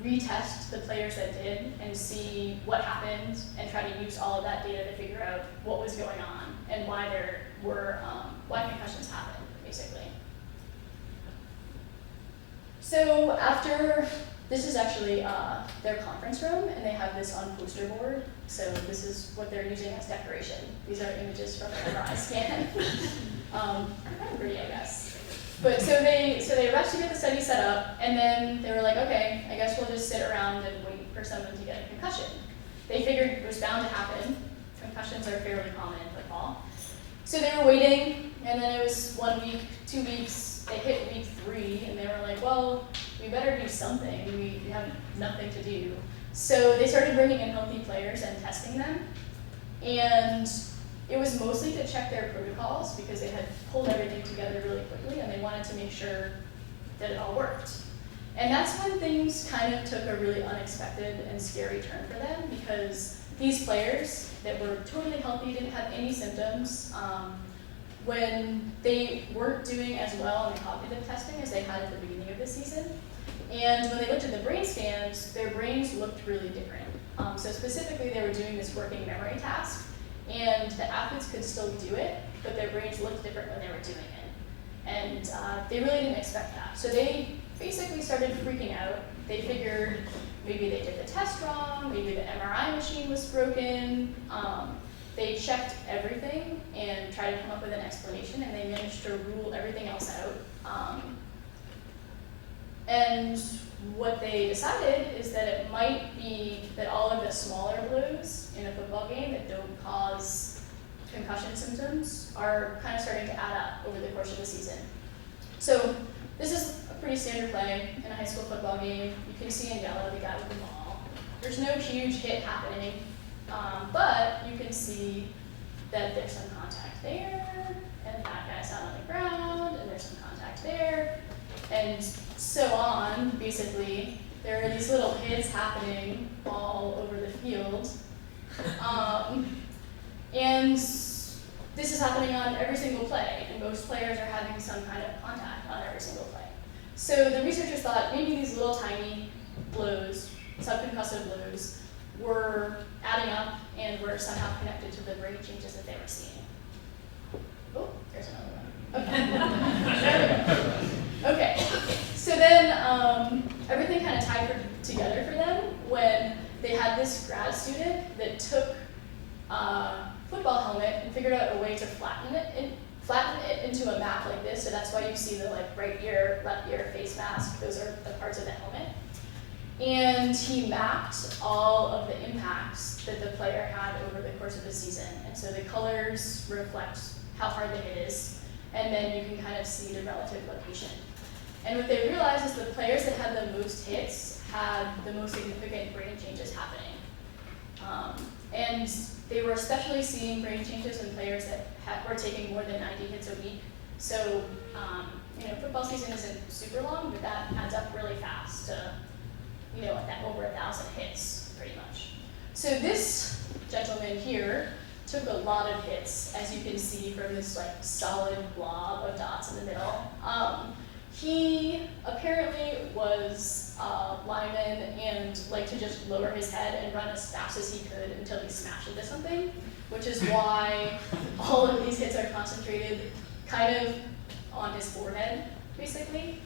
retest the players that did and see what happened and try to use all of that data to figure out what was going on and why there were why concussions happened, basically. So after, this is actually their conference room, and they have this on poster board. So this is what they're using as decoration. These are images from an MRI scan. Pretty, I guess. But so they rushed to get the study set up, and then they were like, okay, I guess we'll just sit around and wait for someone to get a concussion. They figured it was bound to happen. Concussions are fairly common in football. So they were waiting, and then it was 1 week, 2 weeks, they hit week 3, and they were like, well, we better do something. We have nothing to do. So they started bringing in healthy players and testing them. And it was mostly to check their protocols because they had pulled everything together really quickly and they wanted to make sure that it all worked. And that's when things kind of took a really unexpected and scary turn for them, because these players that were totally healthy, didn't have any symptoms, when they weren't doing as well in the cognitive testing as they had at the beginning of the season. And when they looked at the brain scans, their brains looked really different. So specifically, they were doing this working memory task, and the athletes could still do it, but their brains looked different when they were doing it. And they really didn't expect that. So they basically started freaking out. They figured maybe they did the test wrong, maybe the MRI machine was broken. They checked everything and tried to come up with an explanation, and they managed to rule everything else out. And what they decided is that it might be that all of the smaller blows in a football game that don't cause concussions are kind of starting to add up over the course of the season. So this is a pretty standard play in a high school football game. You can see in yellow the guy with the ball. There's no huge hit happening, but you can see that there's some contact there, and that guy's out on the ground, and there's some contact there, and so on. Basically, there are these little hits happening all over the field. And this is happening on every single play, and most players are having some kind of contact on every single play. So the researchers thought maybe these little tiny blows, subconcussive blows, were adding up and were somehow connected to the brain changes that they were seeing. Oh, there's another one. Okay. There we go. Okay. So then everything kind of tied together for them when they had this grad student that took a football helmet and figured out a way to flatten it into a map like this. So that's why you see the right ear, left ear, face mask. Those are the parts of the helmet. And he mapped all of the impacts that the player had over the course of the season. And so the colors reflect how hard the hit is, and then you can kind of see the relative location. And what they realized is the players that had the most hits had the most significant brain changes happening. And they were especially seeing brain changes in players that were taking more than 90 hits a week. So, football season isn't super long, but that adds up really fast to, over 1,000 hits, pretty much. So this gentleman here took a lot of hits, as you can see from this solid blob of dots in the middle. He apparently was a lineman and liked to just lower his head and run as fast as he could until he smashed into something, which is why all of these hits are concentrated kind of on his forehead, basically.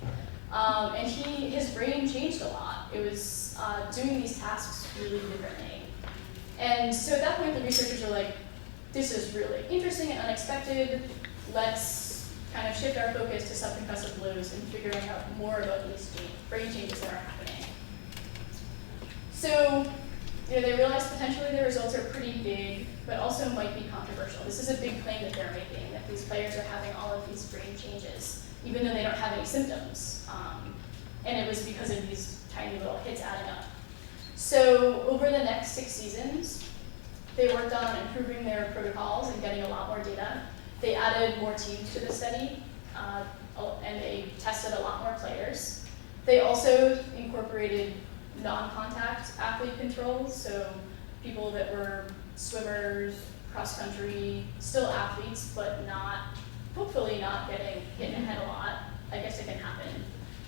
And his brain changed a lot. It was doing these tasks really differently. And so at that point, the researchers were like, this is really interesting and unexpected. Let's kind of shift our focus to subconcussive blows and figuring out more about these brain changes that are happening. So, they realized potentially the results are pretty big, but also might be controversial. This is a big claim that they're making, that these players are having all of these brain changes, even though they don't have any symptoms. And it was because of these tiny little hits adding up. So over the next 6 seasons, they worked on improving their protocols and getting a lot more data. They added more teams to the study, and they tested a lot more players. They also incorporated non-contact athlete controls, so people that were swimmers, cross-country, still athletes, but hopefully not getting hit in the head a lot. I guess it can happen,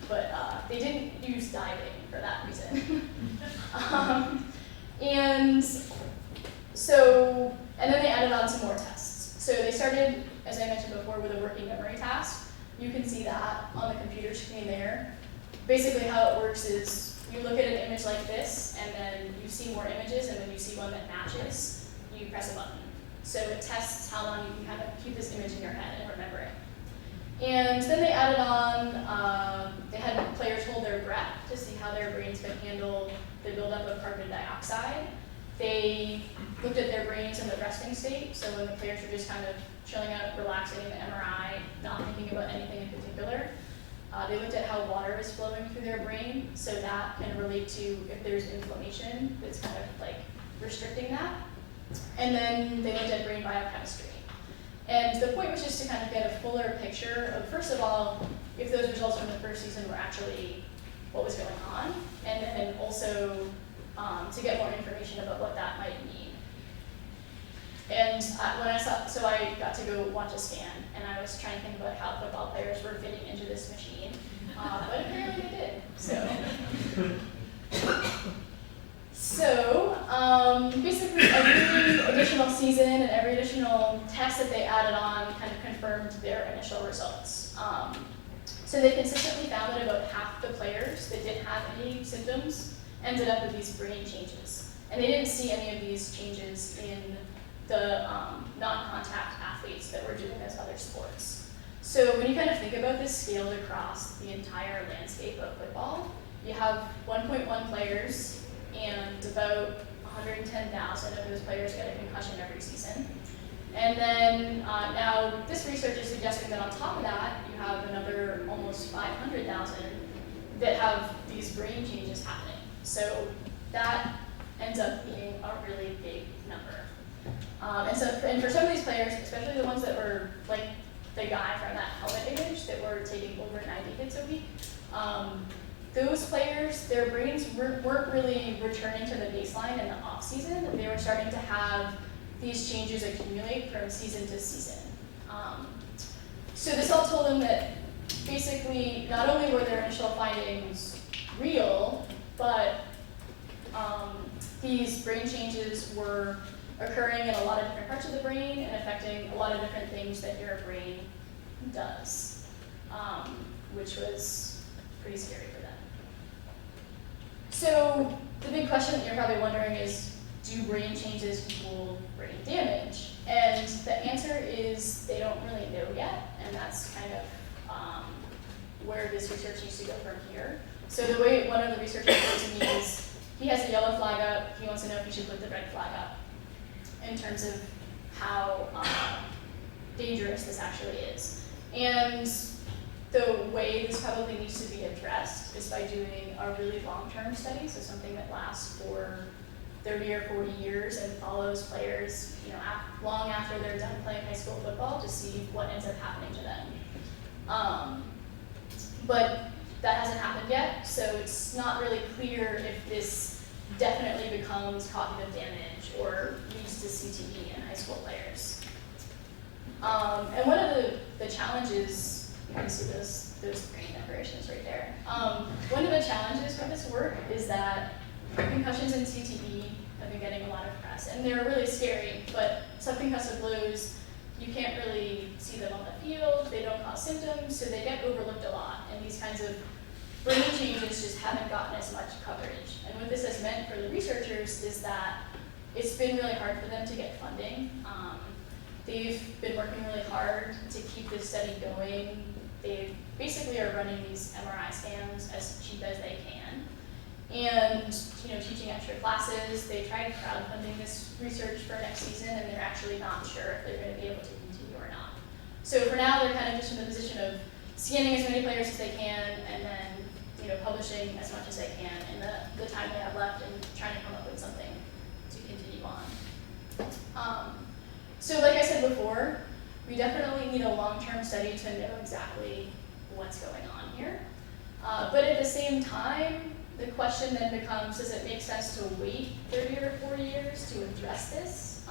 but they didn't use diving for that reason. And then they added on some more tests. So they started, as I mentioned before, with a working memory task. You can see that on the computer screen there. Basically how it works is you look at an image like this, and then you see more images, and when you see one that matches, you press a button. So it tests how long you can kind of keep this image in your head and remember it. And then they added on, they had players hold their breath to see how their brains could handle the buildup of carbon dioxide. They looked at their brains in the resting state, so when the players were just kind of chilling out, relaxing in the MRI, not thinking about anything in particular. They looked at how water is flowing through their brain, so that can relate to if there's inflammation that's kind of restricting that. And then they looked at brain biochemistry. And the point was just to kind of get a fuller picture of, first of all, if those results from the first season were actually what was going on, and then also to get more information about what that might mean. And I got to go watch a scan, and I was trying to think about how football players were fitting into this machine, but apparently they did. So basically every additional season and every additional test that they added on kind of confirmed their initial results. So they consistently found that about half the players that didn't have any symptoms ended up with these brain changes. And they didn't see any of these changes in the non-contact athletes that were doing those other sports. So when you kind of think about this scaled across the entire landscape of football, you have 1.1 players, and about 110,000 of those players get a concussion every season. And then Now, this research is suggesting that on top of that, you have another almost 500,000 that have these brain changes happening. So that ends up being a really big number. And for some of these players, especially the ones that were like the guy from that helmet image that were taking over 90 hits a week, those players, their brains weren't really returning to the baseline in the off season. They were starting to have these changes accumulate from season to season. So this all told them that basically not only were their initial findings real, but these brain changes were occurring in a lot of different parts of the brain and affecting a lot of different things that your brain does, which was pretty scary for them. So the big question that you're probably wondering is, do brain changes equal brain damage? And the answer is they don't really know yet, and that's kind of where this research needs to go from here. So the way one of the researchers put it to me is, he has a yellow flag up, he wants to know if he should put the red flag up in terms of how dangerous this actually is. And the way this probably needs to be addressed is by doing a really long-term study, so something that lasts for 30 or 40 years and follows players, long after they're done playing high school football to see what ends up happening to them. But that hasn't happened yet, so it's not really clear if this definitely becomes cognitive damage or leads to CTE in high school players. And one of the challenges, you can see those brain decorations right there. One of the challenges for this work is that concussions and CTE have been getting a lot of press, and they're really scary, but subconcussive blows, you can't really see them on the field, they don't cause symptoms, so they get overlooked a lot, and these kinds of brain changes just haven't gotten as much coverage. And what this has meant for the researchers is that it's been really hard for them to get funding. They've been working really hard to keep this study going. They basically are running these MRI scans as cheap as they can. And teaching extra classes. They tried crowdfunding this research for next season, and they're actually not sure if they're going to be able to continue or not. So for now, they're kind of just in the position of scanning as many players as they can, and then publishing as much as they can in the time they have left, and trying to come up with something to continue on. So like I said before, we definitely need a long-term study to know exactly what's going on here. But at the same time, the question then becomes, does it make sense to wait 30 or 40 years to address this?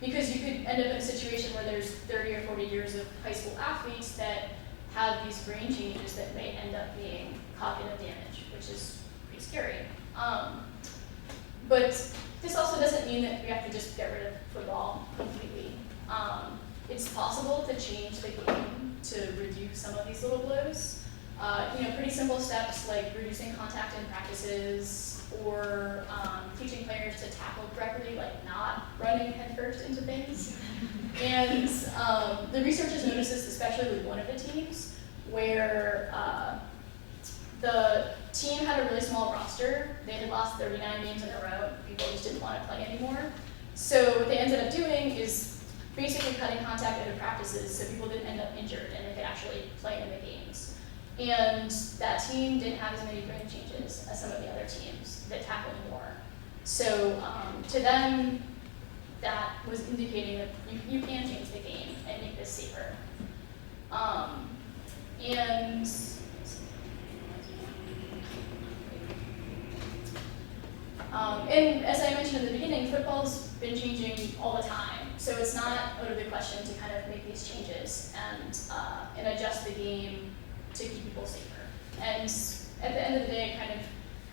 Because you could end up in a situation where there's 30 or 40 years of high school athletes that have these brain changes that may end up being cognitive damage, which is pretty scary. But this also doesn't mean that we have to just get rid of football completely. It's possible to change the game to reduce some of these little blows. Pretty simple steps like reducing contact in practices, or teaching players to tackle correctly, like not running headfirst into things. And the researchers noticed this especially with one of the teams, where the team had a really small roster. They had lost 39 games in a row. People just didn't want to play anymore. So what they ended up doing is basically cutting contact into practices so people didn't end up injured and they could actually play in the games. And that team didn't have as many brain changes as some of the other teams that tackled more. So to them, that was indicating that you can change the game and make this safer. And as I mentioned at the beginning, football's been changing all the time. So it's not out of the question to kind of make these changes and adjust the game to keep people safer. And at the end of the day, it kind of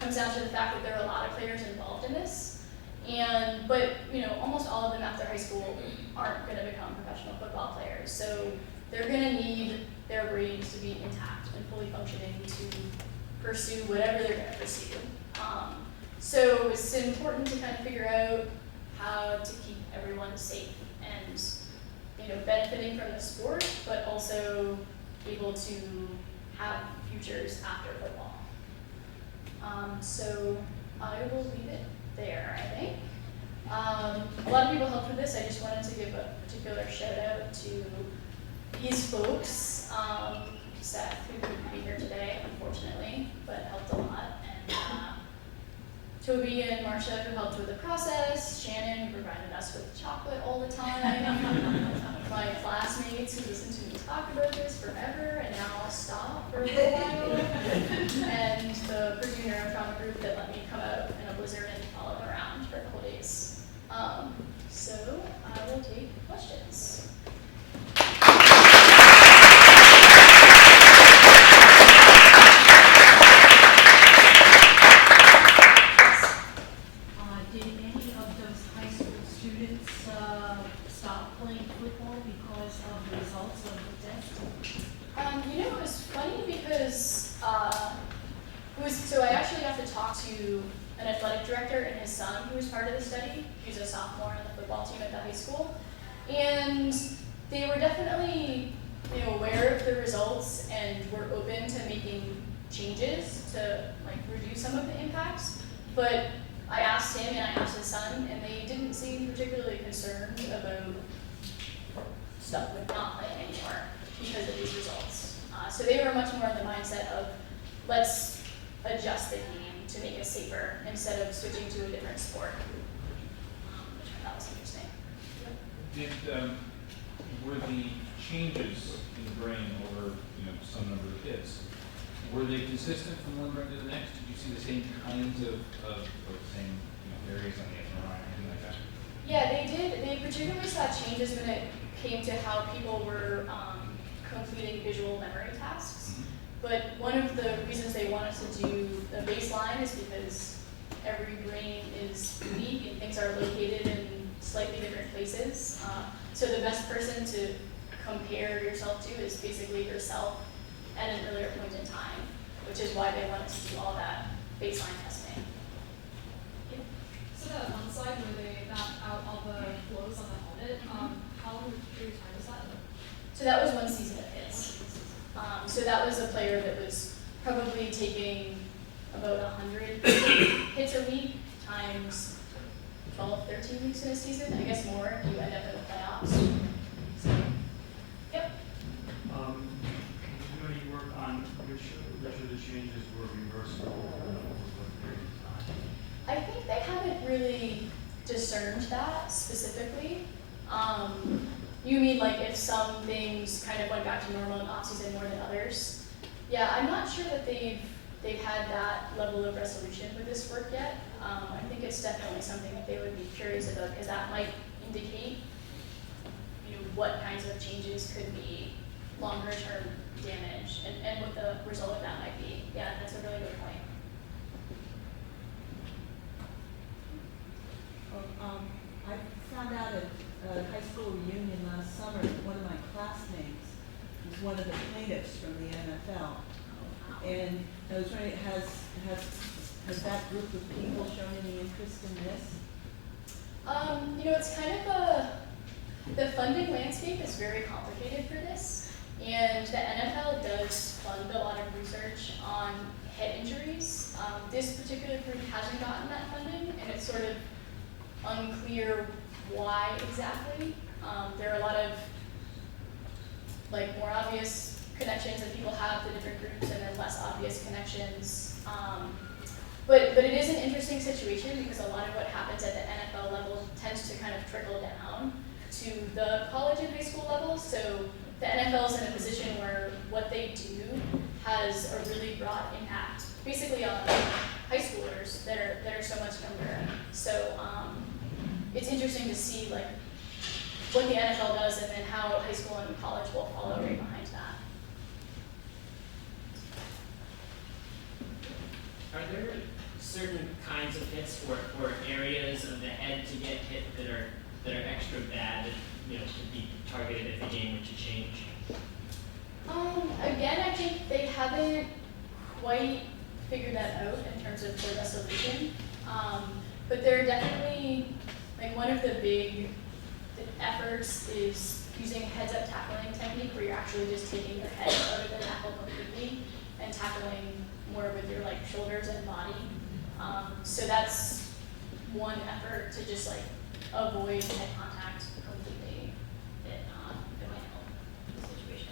comes down to the fact that there are a lot of players involved in this. But almost all of them after high school aren't going to become professional football players. So they're going to need their brains to be intact and fully functioning to pursue whatever they're going to pursue. So it's important to kind of figure out how to keep everyone safe and benefiting from the sport, but also able to have futures after football. So I will leave it there, I think. A lot of people helped with this. I just wanted to give a particular shout out these folks, Seth, who couldn't be here today, unfortunately, but helped a lot, and Toby and Marcia, who helped with the process, Shannon, who provided us with chocolate all the time, my classmates who listened to me talk about this forever, and now I'll stop for a little while, and the Purdue Neurotrauma group that let me come out in a blizzard and follow around for a couple days. So I will take questions. Did any of those high school students stop playing football because of the results of the test? It was funny because so I actually got to talk to an athletic director and his son who was part of the study. He's a sophomore on the football team at the high school. And they were definitely aware of the results and were open to making changes to reduce some of the impacts. But I asked him and I asked his son, and they didn't seem particularly concerned about stuff with not playing anymore because of these results. So they were much more in the mindset of let's adjust the game to make it safer instead of switching to a different sport, which I thought was interesting. Were the changes in the brain over some number of hits, were they consistent from one brain to the next? Did you see the same kinds of same areas on the MRI or anything like that? Yeah, they did. They particularly saw changes when it came to how people were completing visual memory tasks. But one of the reasons they wanted to do the baseline is because every brain is unique and things are located in slightly different places. So the best person to compare yourself to is basically yourself at an earlier point in time, which is why they wanted to do all that baseline testing. Yeah. So that one slide where they mapped out all the flows on the helmet, how long of a period of time was that? So that was one season of his. So that was a player that was probably taking about 100 hits a week times 12, 13 weeks in a season. I guess more if you end up in the playoffs. So, yep. Did you do any work on which of the changes were reversible over what period of time? I think they haven't really discerned that specifically. You mean if some things kind of went back to normal in off-season more than others? Yeah, I'm not sure that they've had that level of resolution with this work yet. I think it's definitely something that they would be curious about because that might indicate, what kinds of changes could be longer-term damage and what the result of that might be. Yeah, that's a really good point. I found out at a high school reunion last summer that one of my classmates was one of the plaintiffs from the NFL. And I was wondering, has that group of people shown any interest in this? It's kind of the funding landscape is very complicated for this. And the NFL does fund a lot of research on head injuries. This particular group hasn't gotten that funding, and it's sort of unclear why exactly. There are a lot of more obvious connections that people have to different groups, and then less obvious connections. But it is an interesting situation because a lot of what happens at the NFL level tends to kind of trickle down to the college and high school levels. So the NFL is in a position where what they do has a really broad impact, basically on high schoolers that are so much younger. So it's interesting to see what the NFL does and then how high school and college will follow right behind that. Are there certain kinds of hits or areas of the head to get hit that are extra bad that could be targeted if the game were to change? Again, I think they haven't quite figured that out in terms of the resolution. But they're definitely one of the big efforts is using heads-up tackling technique where you're actually just taking your head out of the tackle completely and tackling more with your shoulders and body. So that's one effort to just avoid head contact completely that might help the situation.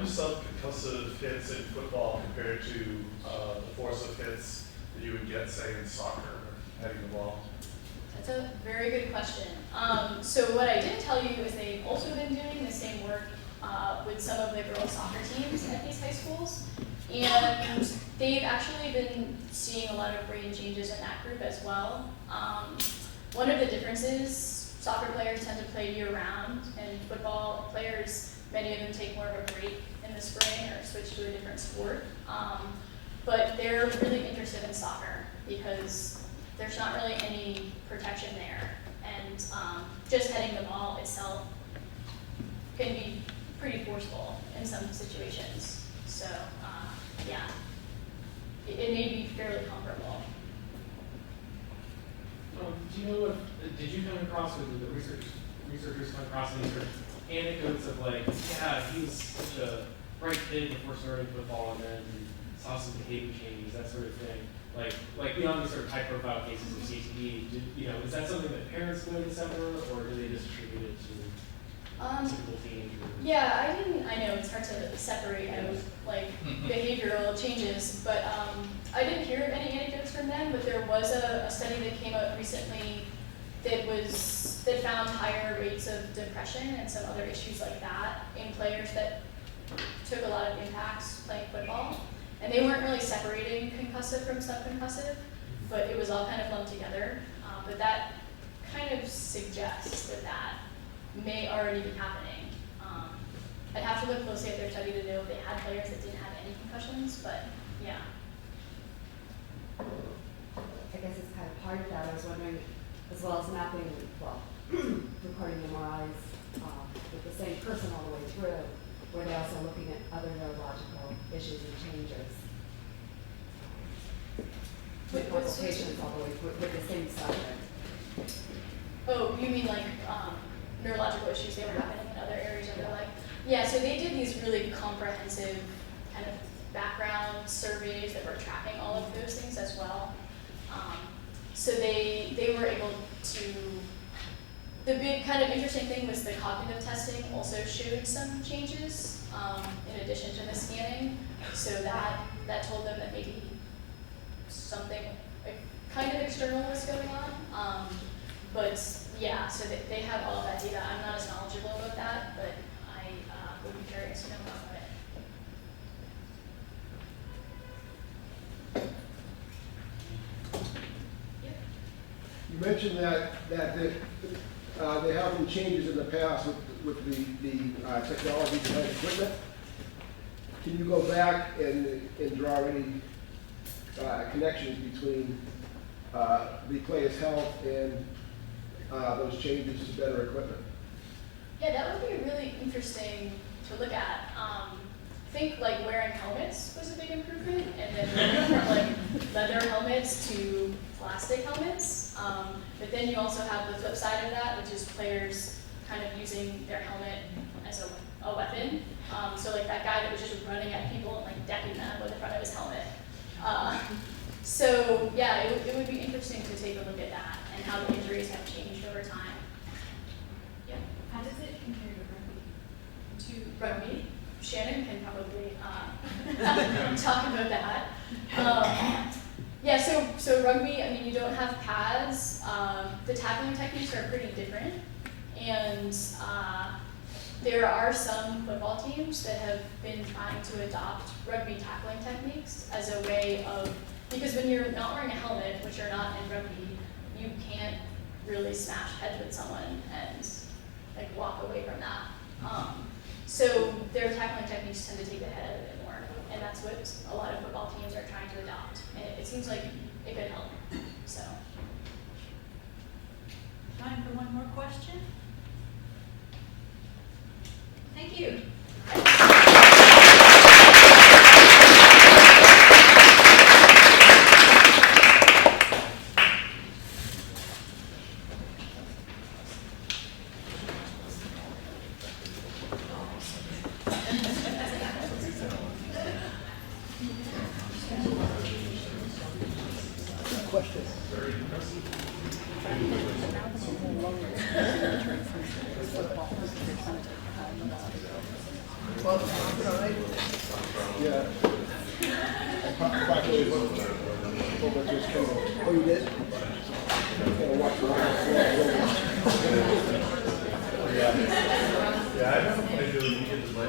do subconcussive hits in football compare to the force of hits that you would get, say, in soccer, heading the ball? That's a very good question. So what I did tell you is they've also been doing the same work with some of the girls' soccer teams at these high schools. And they've actually been seeing a lot of brain changes in that group as well. One of the differences, soccer players tend to play year-round, and football players, many of them take more of a break in the spring or switch to a different sport. But they're really interested in soccer because there's not really any protection there. And just heading the ball itself can be pretty forceful in some situations. So yeah, it may be fairly comparable. Do you know if, did you come across, or did the researchers come across any sort of anecdotes of like, yeah, he was such a bright kid before starting football and then saw some behavior changes, that sort of thing? Like beyond the sort of high profile cases of CTE, is that something that parents notice ever, or do they just attribute it to typical teenagers? Yeah, I know it's hard to separate out like behavioral changes, but I didn't hear of any anecdotes from them, but there was a study that came out recently that found higher rates of depression and some other issues like that in players that took a lot of impacts playing football. And they weren't really separating concussive from subconcussive, but it was all kind of lumped together. But that kind of suggests that may already be happening. I'd have to look closely at their study to know if they had players that didn't have any concussions, but yeah. I guess it's kind of part of that. I was wondering, as well as mapping, recording MRIs with the same person all the way through, were they also looking at other neurological issues and changes? With consultations all the way through with the same subject. Oh, you mean like neurological issues they were having in other areas of their life? Yeah, so they did these really comprehensive kind of background surveys that were tracking all of those things as well. So they were able to, the big kind of interesting thing was the cognitive testing also showed some changes in addition to the scanning. So that told them that maybe something kind of external was going on. But yeah, so they have all of that data. I'm not as knowledgeable about that, but I would be curious to know about it. You mentioned that there have been changes in the past with the technology behind equipment. Can you go back and draw any connections between the player's health and those changes to better equipment? Yeah, that would be really interesting to look at. I think like wearing helmets was a big improvement, and then moving from like leather helmets to plastic helmets. But then you also have the flip side of that, which is players kind of using their helmet as a weapon. So like that guy that was just running at people and like decking them with the front of his helmet. So yeah, it would be interesting to take a look at that and how the injuries have changed over time. Yeah. How does it compare to rugby? Rugby? Shannon can probably talk about that. Yeah, so rugby, I mean, you don't have pads. The tackling techniques are pretty different. And there are some football teams that have been trying to adopt rugby tackling techniques as a way of, because when you're not wearing a helmet, which you're not in rugby, you can't really smash heads with someone and like walk away from that. So their tackling techniques tend to take the head out of it more, and that's what a lot of football teams are trying to adopt. And it seems like it could help. So. Time for one more question? Thank you. Question. Football. Well, right? Yeah. I populated one whole bunch of schedule. Oh, you did? I'm gonna watch the Yeah, I don't think really needed to play.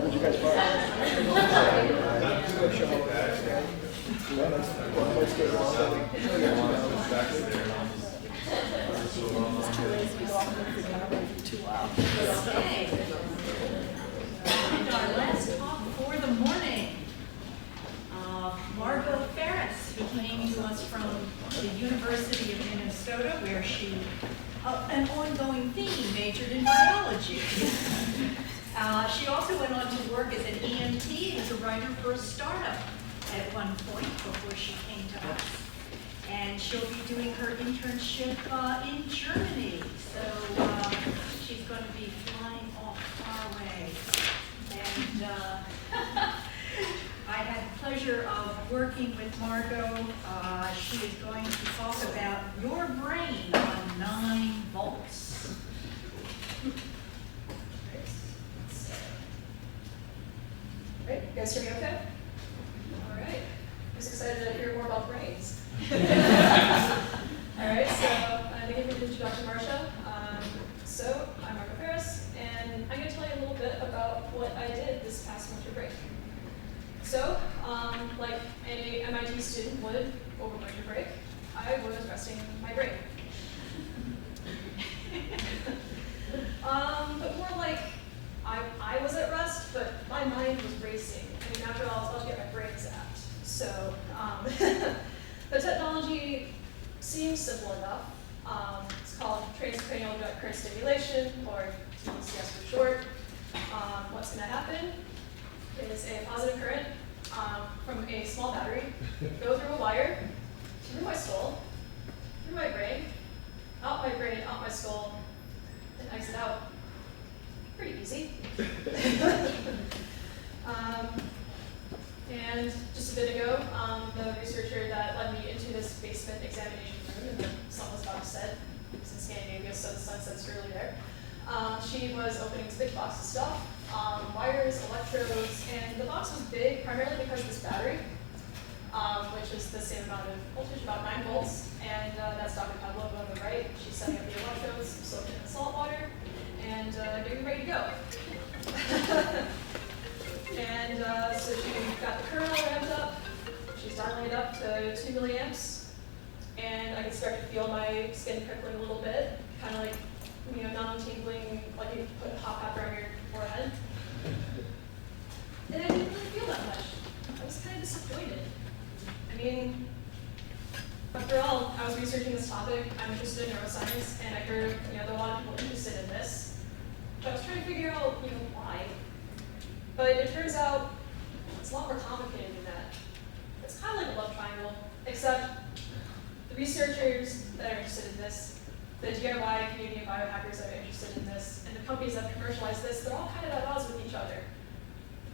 What'd you guys find? Show how it acts. No, let's get Okay. And our last talk for the morning. Margot Ferris, who came to us from the University of Minnesota, where she, an ongoing theme, majored in biology. She also went on to work as an EMT, as a writer for a startup at one point before she came to us. And she'll be doing her internship in Germany. So she's going to be flying off far away. And I had the pleasure of working with Margot. She is going to talk about your brain on 9 volts. Right, you guys hear me okay? All right, who's excited to hear more about brains? All right, so thank you for the introduction, Marcia. So I'm Margot Ferris, and I'm going to tell you a little bit about what I did this past winter break. So, like any MIT student would over winter break, I was resting my brain. But more like I was at rest, but my mind was racing. I mean, after all, I was about to get my brain zapped. So, the technology seems simple enough. It's called transcranial direct current stimulation, or TDCS for short. What's going to happen is a positive current from a small battery go through a wire, through my skull, through my brain, out my skull, and exit out. Pretty easy. And just a bit ago, the researcher that led me into this basement examination room, and the sun was about to set, it's in Scandinavia, so the sun sets early there. She was opening this big box of stuff, wires, electrodes, and the box was big primarily because of this battery, which is the same amount of voltage, about 9 volts, and that's Dr. Pavlova on the right. She's setting up the electrodes, soaked in the salt water, and getting ready to go. And so she got the kernel ramped up, she's dialing it up to 2 milliamps, and I could start to feel my skin prickling a little bit, kind of like, you know, numb, tingling, like you put hot pepper on your forehead. And I didn't really feel that much. I was kind of disappointed. I mean, after all, I was researching this topic. I'm interested in neuroscience, and I heard, you know, there are a lot of people interested in this. But I was trying to figure out, you know, why. But it turns out it's a lot more complicated than that. It's kind of like a love triangle, except the researchers that are interested in this, the DIY Canadian biohackers that are interested in this, and the companies that commercialize this, they're all kind of at odds with each other.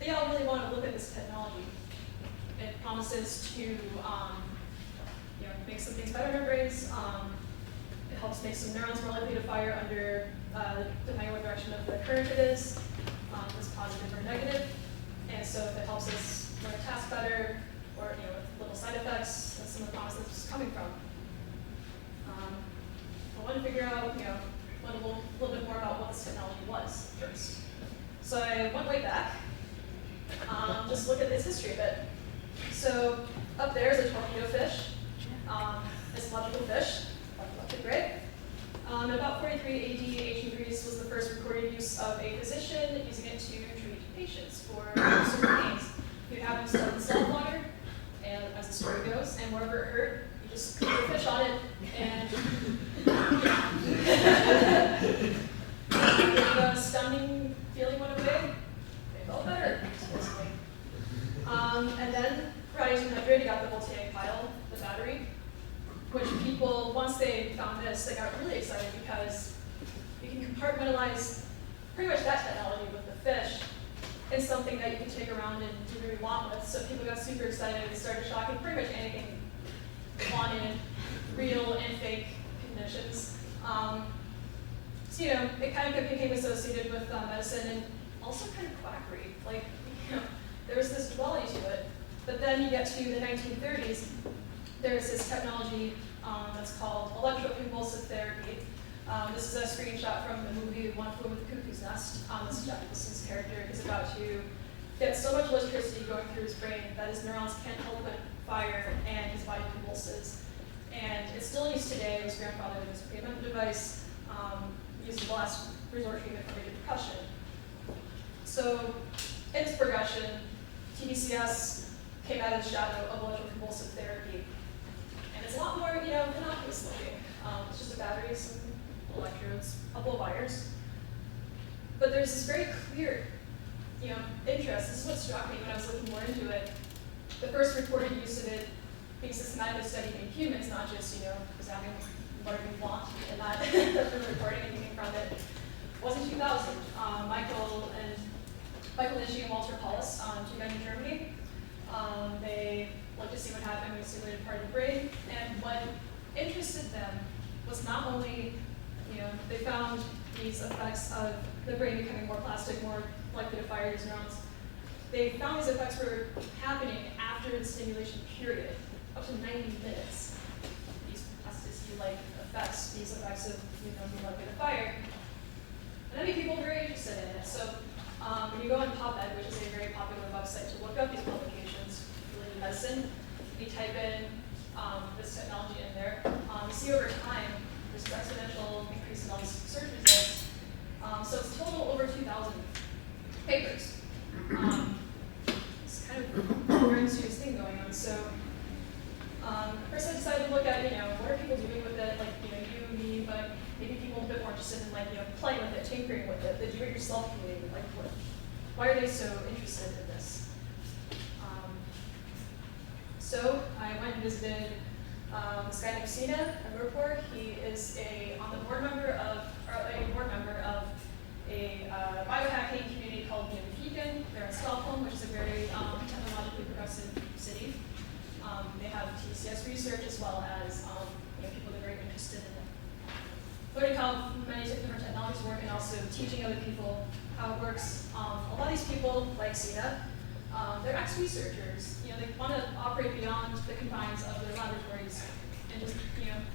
They all really want to look at this technology. It promises to you know, make some things better in our brains. It helps make some neurons more likely to fire under, depending on what direction of the current it is. It's positive or negative. And so if it helps us learn a task better, or you know, with little side effects, that's some of the promise that's coming from. I want to figure out, you know, a little bit more about what this technology was first. So I went way back, just look at its history a bit. So up there is a torpedo fish. It's a logical fish, electric gray. In about 43 AD, ancient Greece was the first recorded use of a physician using it to treat patients for certain pains. You'd have them start in salt water, and as the story goes, and wherever it hurt, you just put the fish on it, and the stunning feeling went away. They felt better, supposedly. And then, around 1800, you got the voltaic pile, the battery, which people, once they found this, they got really excited because you can compartmentalize pretty much that technology with the fish in something that you can take around and do whatever you want with. So people got super excited and started shocking pretty much anything they wanted, real and fake conditions. So, you know, it kind of became associated with medicine, and also kind of quackery. Like, there was this duality to it. But then you get to the 1930s, there's this technology that's called electroconvulsive therapy. This is a screenshot from the movie One Flew Over the Cuckoo's Nest. This is Jack Nicholson's character is about to get so much electricity going through his brain that his neurons can't help but fire and his body convulses. And it's still used today. His grandfather was a treatment device used as the last resort treatment for major depression. So in its progression, TDCS came out of the shadow of electroconvulsive therapy. And it's a lot more, innocuous looking. It's just a battery, some electrodes, a couple of wires. But there's this very clear, interest. This is what struck me when I was looking more into it. The first reported use of it being systematically studied in humans, not just, examining whatever you want and not reporting anything from it, was in 2000. Michael Nishi and Walter Paulus, two men in Germany, they looked to see what happened when we stimulated part of the brain, and what interested them was not only, they found these effects of the brain becoming more plastic, more likely to fire these neurons. They found these effects were happening after the stimulation period, up to 90 minutes. These plasticity-like effects, these effects of being likely to fire. And that made people very interested in it. So when you go on PubMed, which is a very popular website to look up these publications related to medicine, you type in this technology in there. You see over time, there's an exponential increase in all these search results. So it's total over 2,000 papers. It's kind of a very serious thing going on. So first I decided to look at, what are people doing with it, like, you, me, but maybe people a bit more interested in, like, playing with it, tinkering with it, the do-it-yourself community, like, why are they so interested in this? So I went and visited this guy named Sina in Liverpool. He is a board member of a biohacking community called the Vegan. They're in Stockholm, which is a very technologically progressive city. They have TCS research as well as people that are very interested in learning how many different technologies work and also teaching other people how it works. A lot of these people, like Sina, they're ex-researchers. They want to operate beyond the confines of their laboratories and just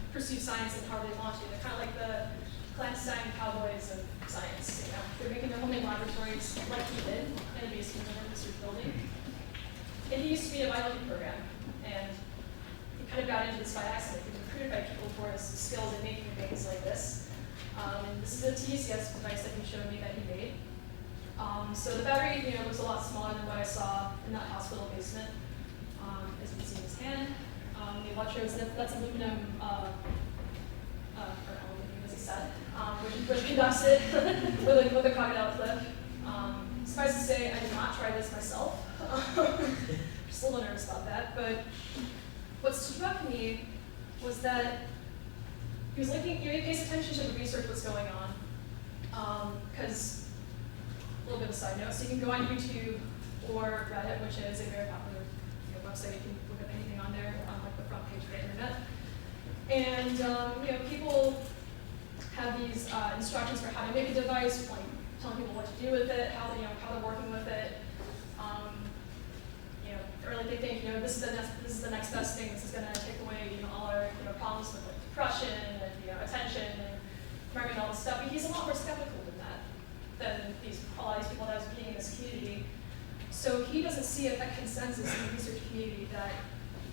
pursue science and how they want to. They're kind of like the clandestine cowboys of science. They're making their homemade laboratories like he did in a basement of a research building. And he used to be in a biology program, and he kind of got into this by accident. He was recruited by people for his skills in making things like this. And this is a TCS device that he showed me that he made. So the battery, looks a lot smaller than what I saw in that hospital basement. As you can see in his hand, the electrodes, that's aluminum, or aluminum as he said, which conducts it with a crocodile clip. Suffice to say, I did not try this myself. Just a little nervous about that. But what struck me was that he was looking, he pays attention to the research that's going on. Because, a little bit of a side note, so you can go on YouTube or Reddit, which is a very popular website. You can look up anything on there, like the front page of the internet. And people have these instructions for how to make a device, like telling people what to do with it, how they're working with it. Or like they think, this is the next best thing. This is going to take away all our problems with like depression and attention and memory and all this stuff. But he's a lot more skeptical than that, than a lot of these people that I was meeting in this community. So he doesn't see a consensus in the research community that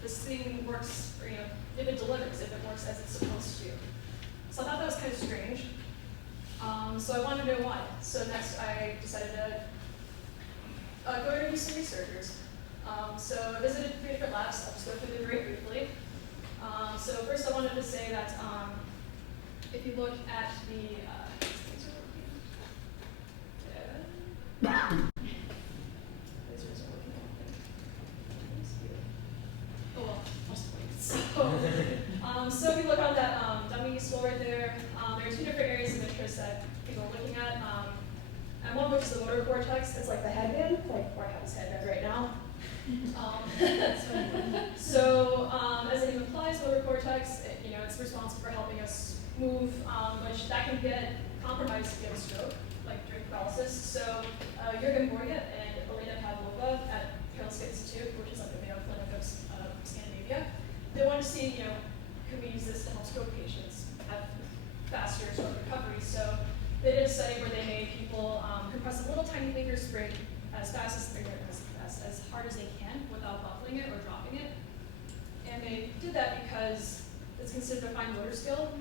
this thing works, or, if it delivers, if it works as it's supposed to. So I thought that was kind of strange. So I wanted to know why. So next I decided to go interview some researchers. So I visited 3 different labs. I'll just go through them very briefly. So first I wanted to say that if you look at the so if you look on that dummy scroll right there, there are 2 different areas of interest that people are looking at. And one which is the motor cortex. It's like the headband, like where I have this headband right now. So as the name implies, motor cortex, it's responsible for helping us move, which that can get compromised if you have a stroke, like drink paralysis. So Jürgen Borge and Elena Pavlova at Karolinska Institute, which is like the Mayo Clinic of Scandinavia, they wanted to see, could we use this to help stroke patients have faster stroke recovery? So they did a study where they made people compress a little tiny finger spring as hard as they can without buckling it or dropping it. And they did that because it's considered a fine motor skill,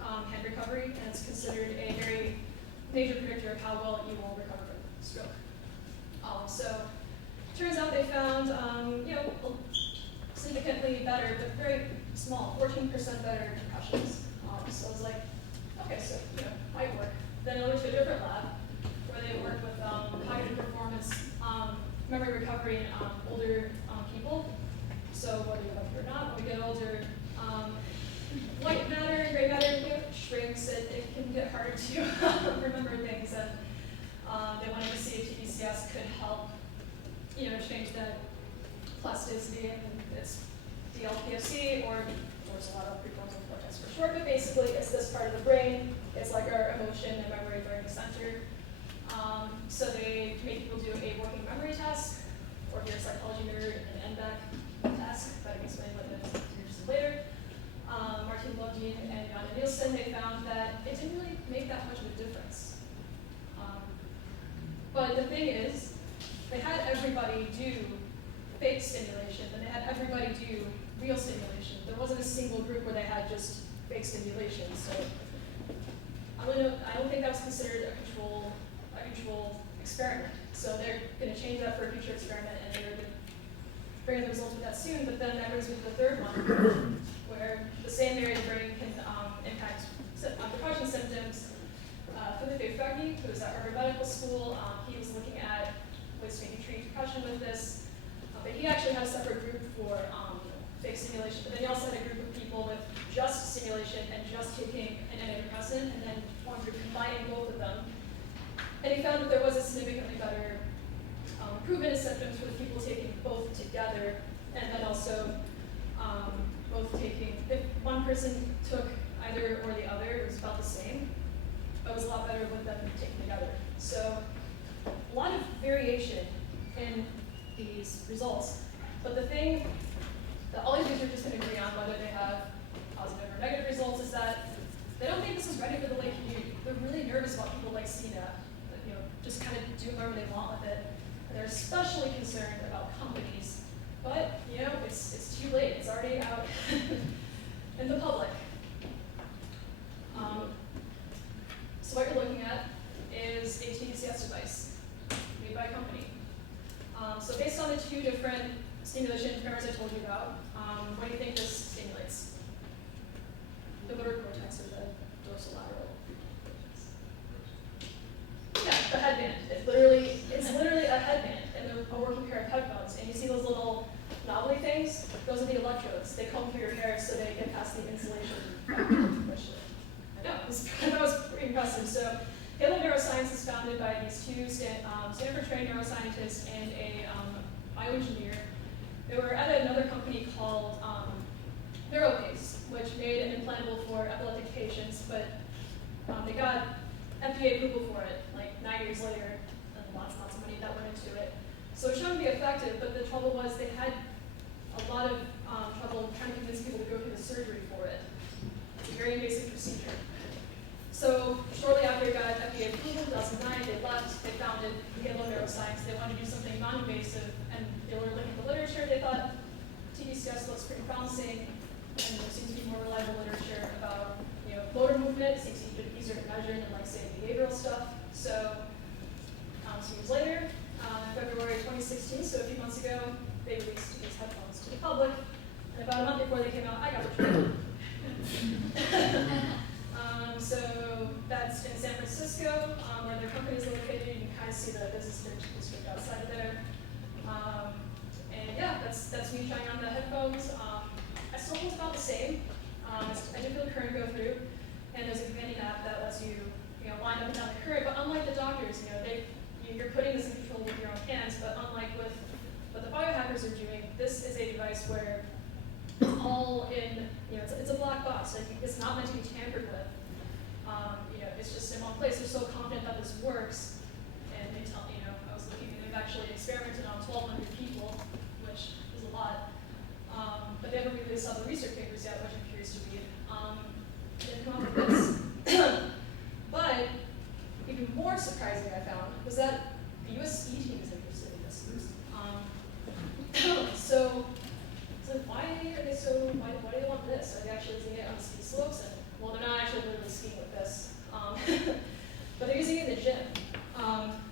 hand recovery, and it's considered a very major predictor of how well you will recover from stroke. So turns out they found, significantly better, but very small, 14% better concussions. So I was like, okay, so might work. Then I went to a different lab where they worked with cognitive performance, memory recovery in older people. So whether you're lucky or not, when we get older, white matter, gray matter shrinks. It can get harder to remember things, and they wanted to see if TDCS could help, change that plasticity, and it's DLPFC, or there's a lot of prefrontal cortex for short, but basically it's this part of the brain. It's like our emotion and memory learning center. So they made people do a working memory test, or if you're a psychology nerd, an NBAC test. That I can explain what it is interested later. Martin Lodin and Jan Nielsen, they found that it didn't really make that much of a difference. But the thing is, they had everybody do fake stimulation, and they had everybody do real stimulation. There wasn't a single group where they had just fake stimulation. So I don't think that was considered a control experiment. So they're going to change that for a future experiment, and they're going to bring the results of that soon. But then that brings me to the third one, where the same area of the brain can impact depression symptoms. Philippe Fergie, who was at Harvard Medical School, he was looking at ways to maybe treat depression with this. But he actually had a separate group for fake stimulation. But then he also had a group of people with just stimulation and just taking an antidepressant, and then one group combining both of them. And he found that there was a significantly better improvement in symptoms with people taking both together, and then also both taking, if one person took either or the other, it was about the same, but it was a lot better with them taken together. So a lot of variation in these results, but the thing that all these researchers can agree on, whether they have positive or negative results, is that they don't think this is ready for the lay community. They're really nervous about people like CNAP, that, just kind of do whatever they want with it. And they're especially concerned about companies. But, it's too late. It's already out in the public. So what you're looking at is a TDCS device made by a company. So based on the two different stimulation parameters I told you about, what do you think this stimulates? The motor cortex or the dorsolateral cortex? Yeah, the headband. It's literally a headband and a working pair of headphones. And you see those little knobbly things? Those are the electrodes. They comb through your hair so they get past the insulation. Which I know, that was pretty impressive. So Halo Neuroscience is founded by these two Stanford-trained neuroscientists and a bioengineer. They were at another company called NeuroPace, which made an implantable for epileptic patients, but they got FDA approval for it like 9 years later, and lots and lots of money that went into it. So it showed to be effective, but the trouble was they had a lot of trouble trying to convince people to go through the surgery for it. It's a very invasive procedure. So shortly after it got FDA approval in 2009, they left, they founded Halo Neuroscience. They wanted to do something non-invasive, and they were looking at the literature. They thought TDCS looks pretty promising, and there seems to be more reliable literature about motor movement. It seems to be easier to measure than, like, say, behavioral stuff. So 2 years later, February 2016, so a few months ago, they released these headphones to the public. And about a month before they came out, I got the So that's in San Francisco, where their company is located. You can kind of see the business district outside of there. And yeah, that's me trying on the headphones. I still feel about the same. I do feel the current go through, and there's a companion app that lets you, line up and down the current. But unlike the doctors, you're putting this in control with your own hands. But unlike with what the biohackers are doing, this is a device where it's all in. It's a black box. Like, it's not meant to be tampered with. It's just in one place. They're so confident that this this works, and they tell me, I was looking, and they've actually experimented on 1,200 people, which is a lot. But they haven't released all the research papers yet, which I'm curious to read. They didn't come up with this. But even more surprising, I found, was that the U.S. ski team is interested in this. So why are they so? Why do they want this? Are they actually using it on the ski slopes? And well, they're not actually literally skiing with this, but they're using it in the gym.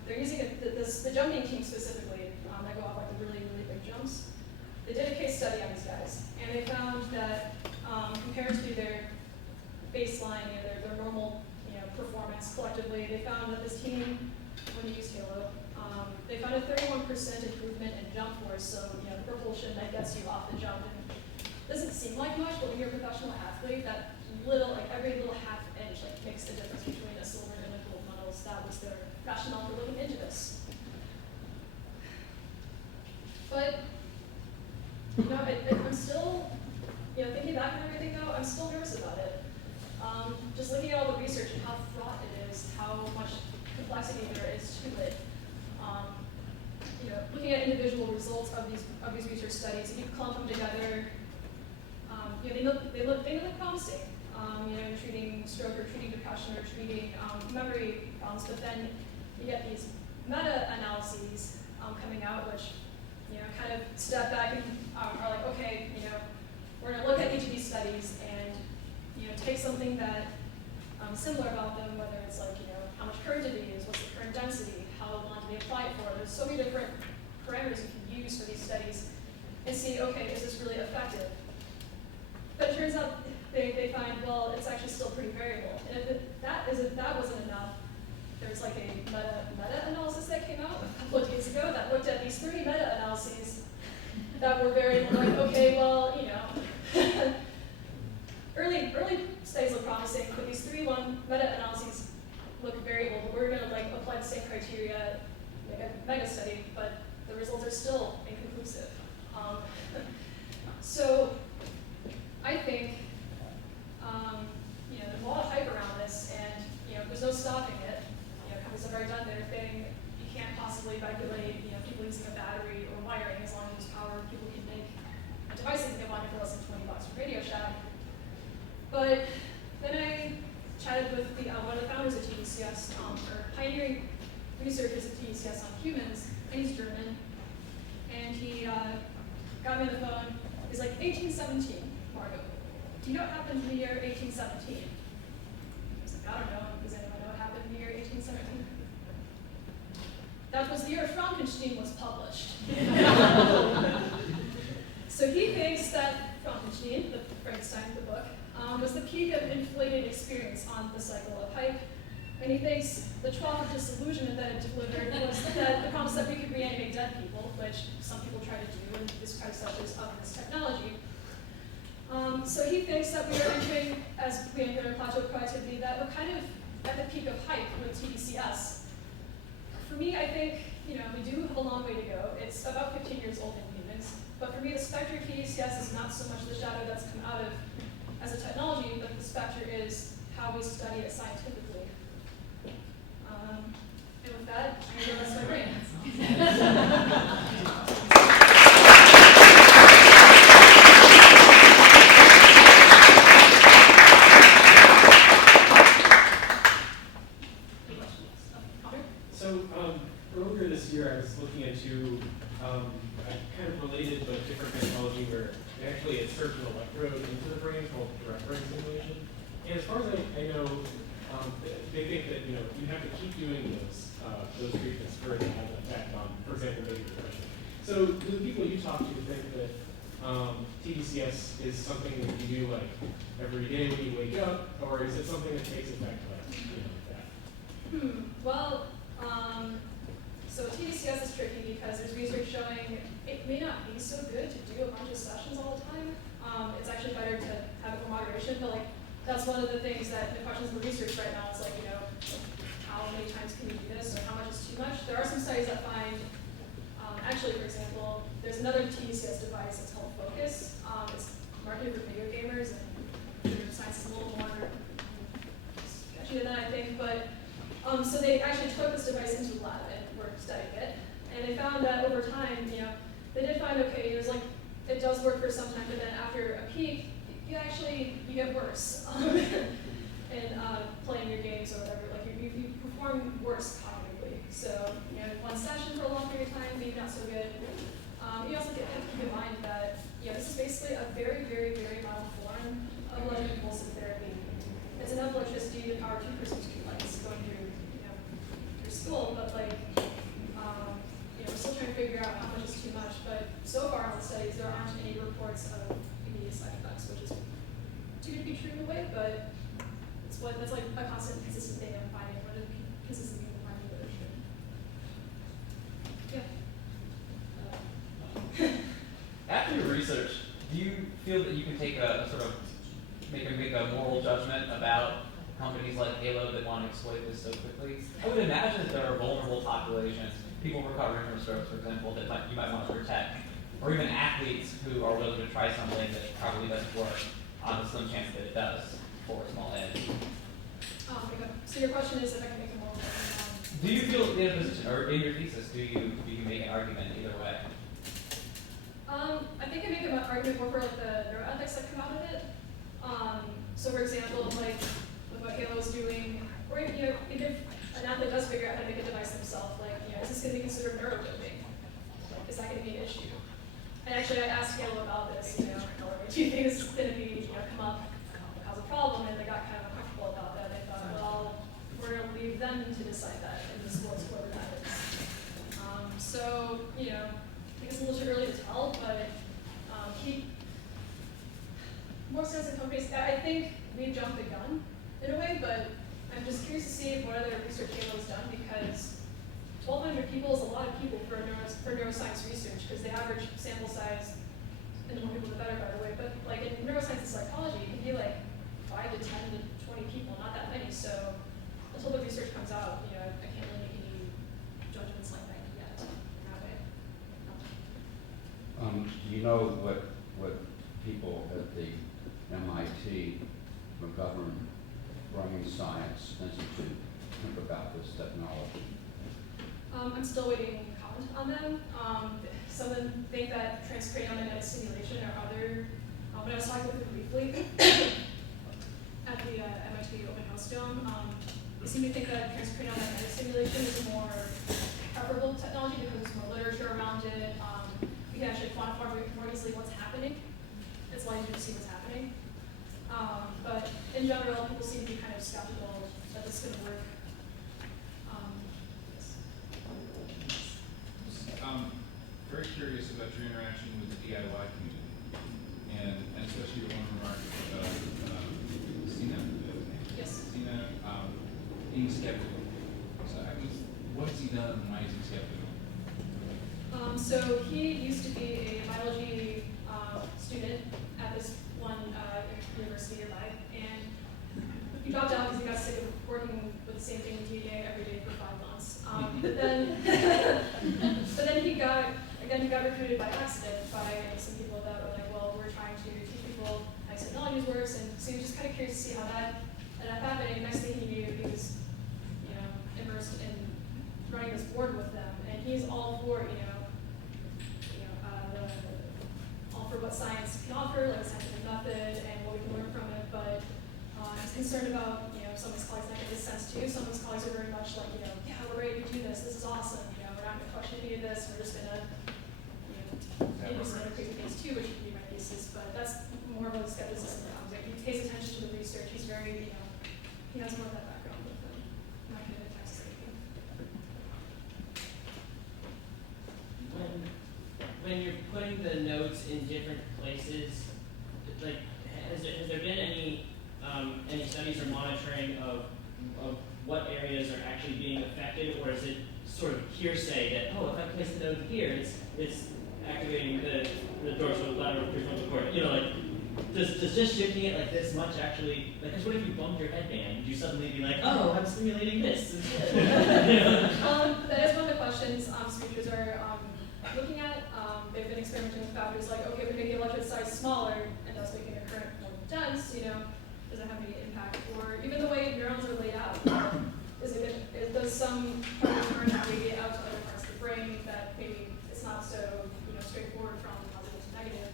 They're using it. The jumping team specifically. That go off like the really big jumps. They did a case study on these guys, and they found that compared to their baseline, their normal performance collectively, they found that this team, when you use Halo, they found a 31% improvement in jump force, so the propulsion that gets you off the jump. And it doesn't seem like much, but when you're a professional athlete, that every little half inch makes the difference between a silver and a gold medal. So that was their rationale for looking into this. But I'm still, thinking back on everything though, I'm still nervous about it. Just looking at all the research and how fraught it is, how much complexity there is to it. Looking at individual results of these research studies, if you clump them together, they look promising. Treating stroke or treating depression or treating memory problems, but then you get these meta-analyses coming out, which kind of step back and are like, okay, we're going to look at each of these studies and take something that similar about them, whether it's like how much current did they use, what's the current density, how long do they apply it for. There's so many different parameters you can use for these studies, and see, okay, is this really effective? But it turns out they find, well, it's actually still pretty variable. And if that wasn't enough, there's like a meta-analysis that came out a couple of days ago that looked at these 30 meta-analyses that were variable. Like, okay, well, early studies look promising, but these 3-1 meta-analyses look variable. But we're going to apply the same criteria, like a mega study, but the results are still inconclusive. So I think there's a lot of hype around this, and there's no stopping it. Companies have already done their thing. You can't possibly regulate people using a battery or wiring as long as there's power. People can make a device that they want for less than $20 from Radio Shack. But then I chatted with one of the founders of TDCS, or pioneering researchers at TDCS on humans, and he's German. And he got me on the phone. He's like, 1817, Margo. Do you know what happened in the year 1817? I was like, I don't know. Does anyone know what happened in the year 1817? That was the year Frankenstein was published. So he thinks that Frankenstein, the Frankenstein, the book, was the peak of inflated experience on the cycle of hype. And he thinks the trough of disillusionment that it delivered was that the promise that we could reanimate dead people, which some people try to do, and his predecessors of this technology. So he thinks that we are entering, as we enter a plateau of productivity, that we're kind of at the peak of hype with TDCS. For me, I think we do have a long way to go. It's about 15 years old in humans. But for me, the specter of TDCS is not so much the shadow that's come out of as a technology, but the specter is how we study it scientifically. And with that, I'm going to rest my brain. So earlier this year, I was looking into a kind of related but different technology where they actually insert an electrode into the brain called direct brain stimulation. And as far as I know, they think that you have to keep doing those treatments for it to have an effect on, for example, major depression. So do the people you talk to think that TDCS is something that you do like every day when you wake up, or is it something that takes effect like that? Well, so TDCS is tricky because there's research showing it may not be so good to do a bunch of sessions all the time. It's actually better to have it more moderation, but that's one of the things that the questions in the research right now is how many times can you do this, or how much is too much? There are some studies that find, actually, for example, there's another TDCS device that's called Focus. It's marketed for video gamers, and computer science is a little more sketchy than that, I think, but So they actually took this device into the lab and were studying it, and they found that over time, they did find, okay, it was like, it does work for some time, but then after a peak, you get worse in playing your games or whatever. Like you perform worse cognitively. So one session for a long period of time, maybe not so good. You also have to keep in mind that this is basically a very, very, very mild form of electroconvulsive therapy. It's enough electricity to power 2 Christmas tree lights going through your school, but we're still trying to figure out how much is too much. But so far on the studies, there aren't any reports of immediate side effects, which is too good to be true in a way, but that's like a constant, consistent thing I'm finding. One of the consistent things I'm finding in literature. Yeah. After your research, do you feel that you can take a sort of make a moral judgment about companies like Halo that want to exploit this so quickly? I would imagine that there are vulnerable populations, people recovering from strokes, for example, that you might want to protect, or even athletes who are willing to try something that probably doesn't work on the slim chance that it does for a small edge. So your question is if I can make a moral judgment? Do you feel in a position, or in your thesis, do you make an argument either way? I think I make an argument more for like the neuroethics that come out of it. So for example, like with what Halo is doing, or even if an athlete does figure out how to make a device themselves, like is this going to be considered neurodoping? Is that going to be an issue? And actually, I asked Halo about this. Do you think this is going to be come up cause a problem? And they got kind of uncomfortable about that. They thought, well, we're going to leave them to decide that in the sports, whether that is. So I think it's a little too early to tell, but more sense of companies. I think we jumped the gun in a way, but I'm just curious to see what other research Halo has done, because 1,200 people is a lot of people for neuroscience research, because the average sample size, and the more people the better, by the way, but like in neuroscience and psychology, it can be like 5 to 10 to 20 people, not that many. So until the research comes out, I can't really make any judgments like that yet in that way. Do you know what people at the MIT McGovern Running Science Institute think about this technology? I'm still waiting comment on them. Some of them think that transcranial magnetic stimulation or other, when I was talking with them briefly at the MIT Open House Dome, they seem to think that transcranial magnetic stimulation is a more preferable technology because there's more literature around it. We can actually quantify more easily what's happening. It's a lot easier to see what's happening. But in general, people seem to be kind of skeptical that this is going to work. Very curious about your interaction with the DIY community, and especially your one remark about CNET, yes. CNET being skeptical. So what has he done and why is he skeptical? So he used to be a biology student at this one university nearby, and he dropped out because he got sick of working with the same thing in DNA every day for 5 months. But then he got recruited by accident by some people that were like, well, we're trying to teach people how technologies works, and so he was just kind of curious to see how that ended up happening. Next thing he knew, he was immersed in running this board with them, and he's all for all for what science can offer, like a scientific method and what we can learn from it, but he's concerned about some of his colleagues not getting this sense too. Some of his colleagues are very much like, yeah, we're ready to do this. This is awesome. We're not going to question any of this. We're just going to do some other crazy things too, which can be my thesis. But that's more of a skepticism that comes in. He pays attention to the research. He's very, he has more of that background with him. I'm not going to text anything. When you're putting the notes in different places, like has there been any studies or monitoring of what areas are actually being affected, or is it sort of hearsay that, oh, if I place the node here, it's activating the dorsal lateral prefrontal cortex? Does just shifting it like this much actually, because what if you bump your headband? Would you suddenly be like, oh, I'm stimulating this instead? That is one of the questions researchers are looking at. They've been experimenting with factors like, okay, we make the electrode size smaller and thus making the current more dense, does it have any impact? Or even the way neurons are laid out, is some part of the learning radiate out to other parts of the brain that maybe it's not so straightforward from positive to negative.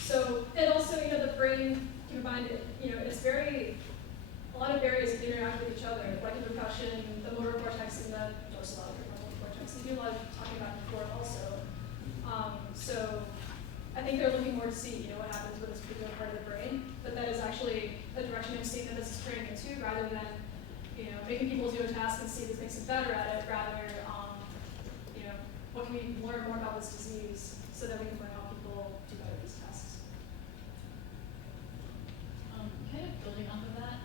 So, and also, the brain combined, it's a lot of areas interact with each other, like the percussion, the motor cortex, and the dorsolateral cortex. They do a lot of talking back and forth also. So I think they're looking more to see, what happens with this particular part of the brain, but that is actually a direction I'm seeing that this is turning into, rather than, making people do a task and see if this makes them better at it, rather, what can we learn more about this disease so that we can learn how people do better at these tasks. Kind of building off of that,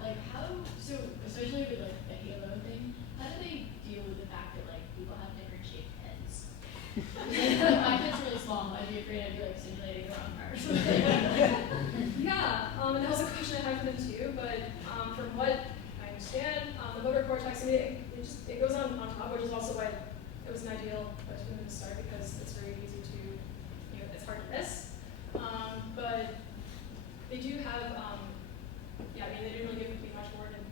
so especially with the halo thing, how do they deal with the fact that people have different shaped heads? My kid's really small, I'd be afraid I'd be simulating the wrong part or something. Yeah, and that was a question I had for them too, but from what I understand, the motor cortex, it goes on top, which is also why it was an ideal place for them to start, because it's very easy to, it's hard to miss. But they do have, they didn't really give me much more of an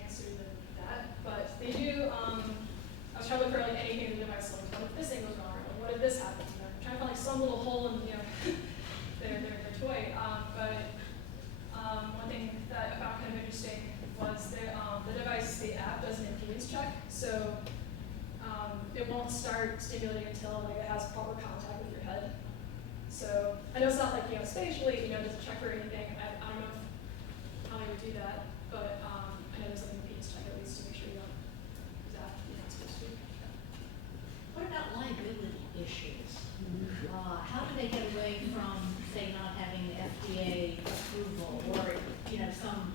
answer than that, but they do, I was trying to look for anything in the device, what if this thing goes wrong, or what if this happens, trying to find some little hole in, their toy. One thing that I found kind of interesting was the device, the app does an impedance check, so it won't start stimulating until it has proper contact with your head. So I know it's not spatially, does it check for anything? I don't know how they would do that, but I know there's an impedance check at least to make sure you don't zap you're not supposed to. What about liability issues? How do they get away from, say, not having the FDA approval or, some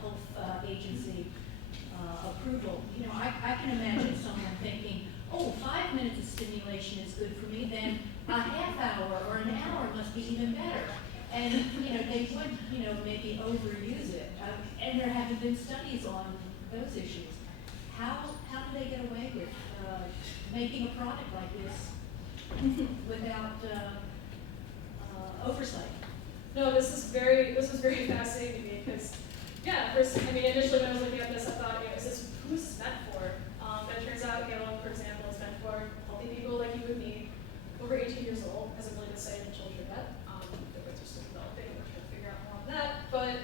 health agency approval? I can imagine someone thinking, 5 minutes of stimulation is good for me, then a half hour or an hour must be even better. And, they would, maybe overuse it. And there haven't been studies on those issues. How do they get away with making a product like this without oversight? No, this was very fascinating to me because, first, initially when I was looking at this, I thought, who's this meant for? But it turns out Halo, for example, is meant for healthy people like you and me, over 18 years old. Hasn't really been studied in children yet. The brains are still developing. We're trying to figure out more on that. But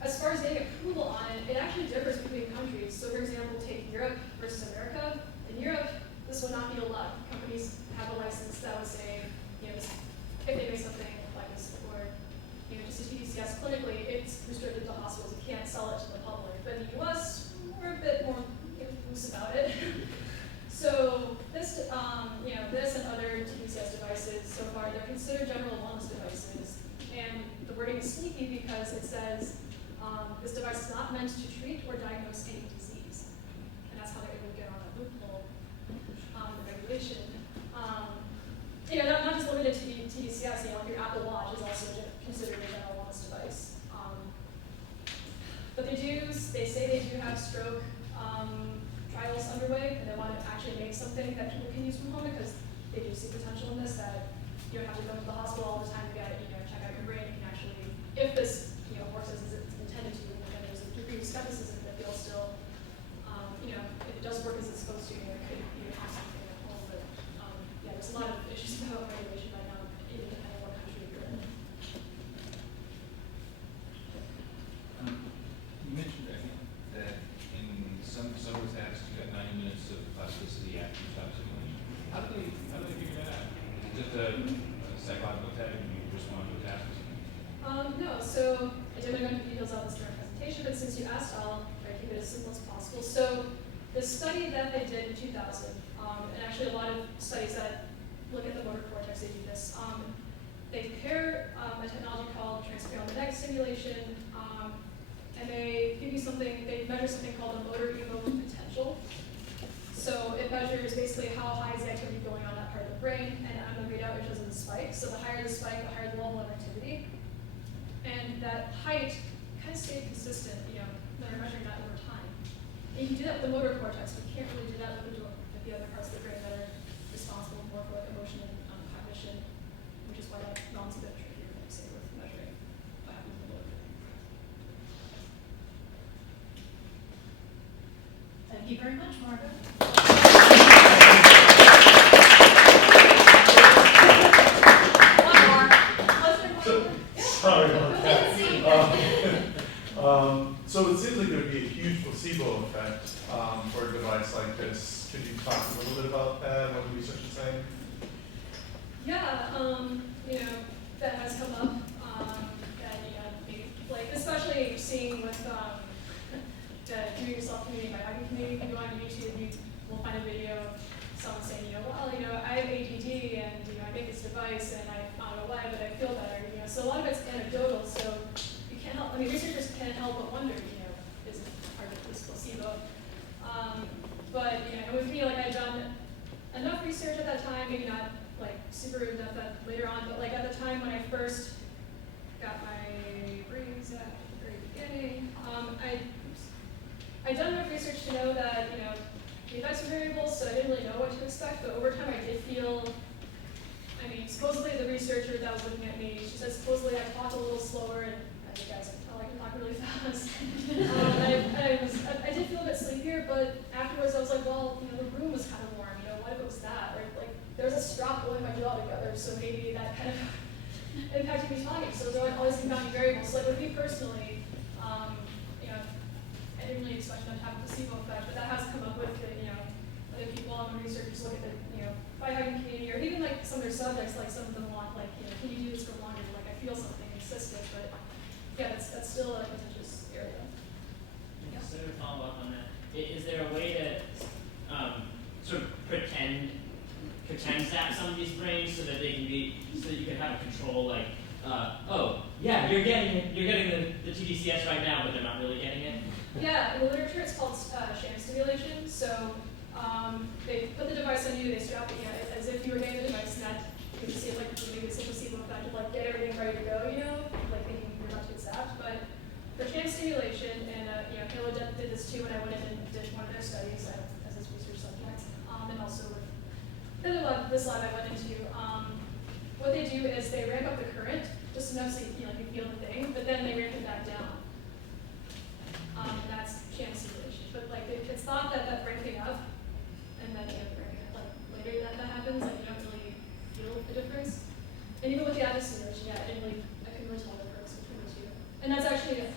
as far as getting approval on it, it actually differs between countries. So, for example, take Europe versus America. In Europe, this would not be allowed. Companies have a license that would say, if they make something like this, or just as PDCS clinically, it's restricted to hospitals. You can't sell it to the public. But in the U.S., we're a bit more loose about it. So this, this and other PDCS devices so far, they're considered general wellness devices. And the wording is sneaky because it says this device is not meant to treat or diagnose any disease. And that's how they're able to get on that loophole for regulation. Not just limited to TDCS, your Apple Watch is also considered a general wellness device. But they say they do have stroke trials underway, and they want to actually make something that people can use from home because they do see potential in this, that you don't have to go to the hospital all the time to get check out your brain. You can actually, if this works as it's intended to, and there's a degree of skepticism that they'll still, if it does work as it's supposed to, it could have something at home. But there's a lot of issues about regulation right now, even depending on what country you're in. You mentioned, I think, that in some of the tasks you got 90 minutes of plasticity after you stop simulation. How do they figure that out? Is it just a psychological tag and you respond to a task or something? No, so I didn't go into details on this during presentation, but since you asked, I'll try to keep it as simple as possible. So the study that they did in 2000, and actually a lot of studies that look at the motor cortex, they do this. They pair a technology called transcranial magnetic stimulation, and they give you something, they measure something called the motor evoked potential. So it measures basically how high is the activity going on that part of the brain, and on the readout it shows a spike. So the higher the spike, the higher the level of activity. And that height kind of stayed consistent, when you're measuring that over time. And you can do that with the motor cortex, but you can't really do that with the other parts of the brain that are responsible more for emotion and cognition, which is why that one's a bit trickier, say, with measuring what happens in the motor brain. you very much, Margo. One more. Sorry about that. So it seems like there would be a huge placebo effect for a device like this. Could you talk a little bit about that? What the research is saying? Yeah, you know, that has come up, that, you know, like, especially seeing with, the do-it-yourself community, my hacking community, if you go on YouTube, you will find a video of someone saying, you know, well, you know, I have ADD and, you know, I make this device and I don't know why, but I feel better, you know, so a lot of it's anecdotal, so you can't help, I mean, researchers can't help but wonder, you know, is it part of this placebo? But, you know, with me, like, I'd done enough research at that time, maybe not like super in-depth later on, but like at the time when I first got my brains at the very beginning, I'd done enough research to know that, you know, the effects were variable, so I didn't really know what to expect, but over time I did feel, I mean, supposedly the researcher that was looking at me, she said supposedly I talked a little slower, and as you guys can tell, I can talk really fast. I did feel a bit sleepier, but afterwards I was like, well, you know, the room was kind of warm, you know, what if it was that? Or like, there was a strap holding my jaw together, so maybe that kind of impacted me talking. So there are like all these confounding variables. So like with me personally, you know, I didn't really expect them to have a placebo effect, but that has come up with the, you know, other people on the researchers look at the, you know, biohacking community, or even like some of their subjects, like some of them want like, you know, can you do this for longer? Like I feel something insistent, but yeah, that's still a contentious area. Yeah. So to follow up on that, is there a way to sort of pretend zap some of these brains so that they can be, so that you can have a control, like, oh, yeah, you're getting the TDCS right now, but they're not really getting it? Yeah, in the literature it's called sham stimulation. So they put the device on you, they strap it, you know, as if you were getting the device, and that you can see it like maybe it's a placebo effect of like get everything ready to go, you know, like thinking you're about to get zapped. But for sham stimulation, and you know, Halo did this too when I went in and did one of their studies as this research subject, and also with this lab I went into, what they do is they ramp up the current just enough so you feel the thing, but then they ramp it back down. And that's sham stimulation. But like it's thought that ramping up and then ramping up, like later that happens, like you don't really feel the difference. And even with the active stimulation, yeah, I couldn't really tell the difference between the two. And that's actually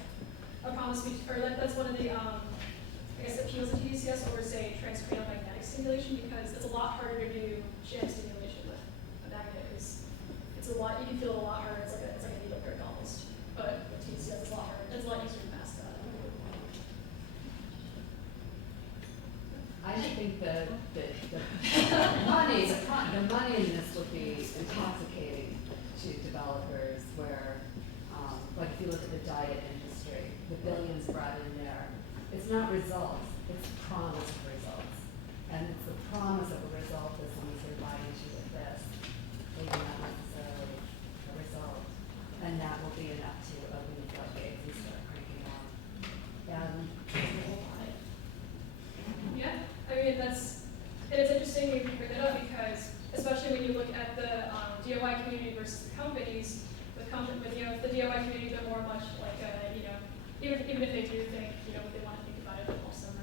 a promise, or that's one of the I guess appeals of TDCS over, say, transcranial magnetic stimulation, because it's a lot harder to do sham stimulation with a magnet, because it's a lot, you can feel it a lot harder, it's like a needle prick almost. But with TDCS, it's a lot harder, it's a lot easier to mask that. I think the money in this would be intoxicating to developers where, like if you look at the diet industry, the billions brought in there, it's not results, it's promise of results. And it's the promise of a result that someone's inviting you with this, maybe not necessarily a result. And that will be enough to open the floodgates and start cranking out. And yeah, I mean it's interesting you bring that up, because especially when you look at the DIY community versus the companies, with you know, the DIY community, they're more much like you know, even if they do think, you know, what they want to think about it, but also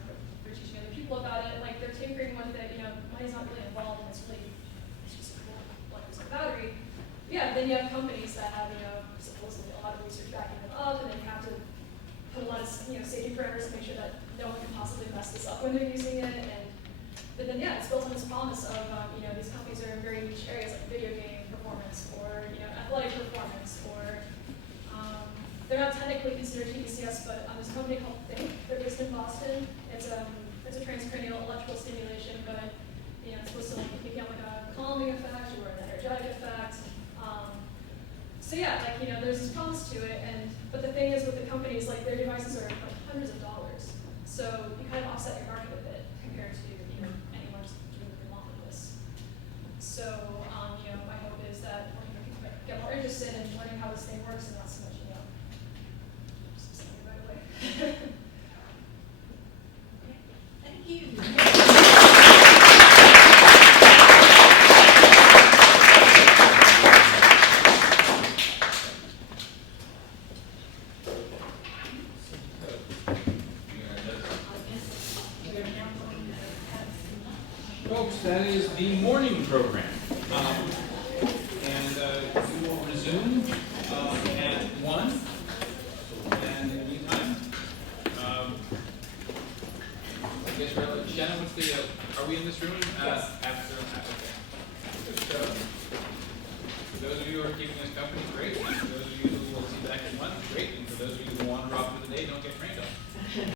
they're teaching other people about it, like they're tinkering with it, you know, money's not really involved, and it's just a cool, like it's a battery. Yeah, then you have companies that have, you know, supposedly a lot of research backing them up, and then you have to put a lot of, you know, safety parameters to make sure that no one can possibly mess this up when they're using it. But then yeah, it's built on this promise of you know, these companies are in very niche areas like video game performance, or you know, athletic performance, or they're not technically considered TDCS, but there's a company called Think. They're based in Boston. It's a transcranial electrical stimulation, but you know, it's supposed to like make like a calming effect or an energetic effect. So yeah, like you know, there's this promise to it, but the thing is with the companies, like their devices are like hundreds of dollars, so you kind of offset your market a bit compared to, you know, anyone just doing what they want with this. So you know, my hope is that people get more interested in learning how this thing works and not so much, you know, just saying it right away. Thank you. Yeah, Folks, that is the morning program. And we will resume at 1. And in the meantime, I guess Shannon, what's the, are we in this room? Yes. After, okay. Just, for those of you who are keeping us company, great. And for those of you who will see back in 1, great. And for those of you who wander off for the day, don't get trained on.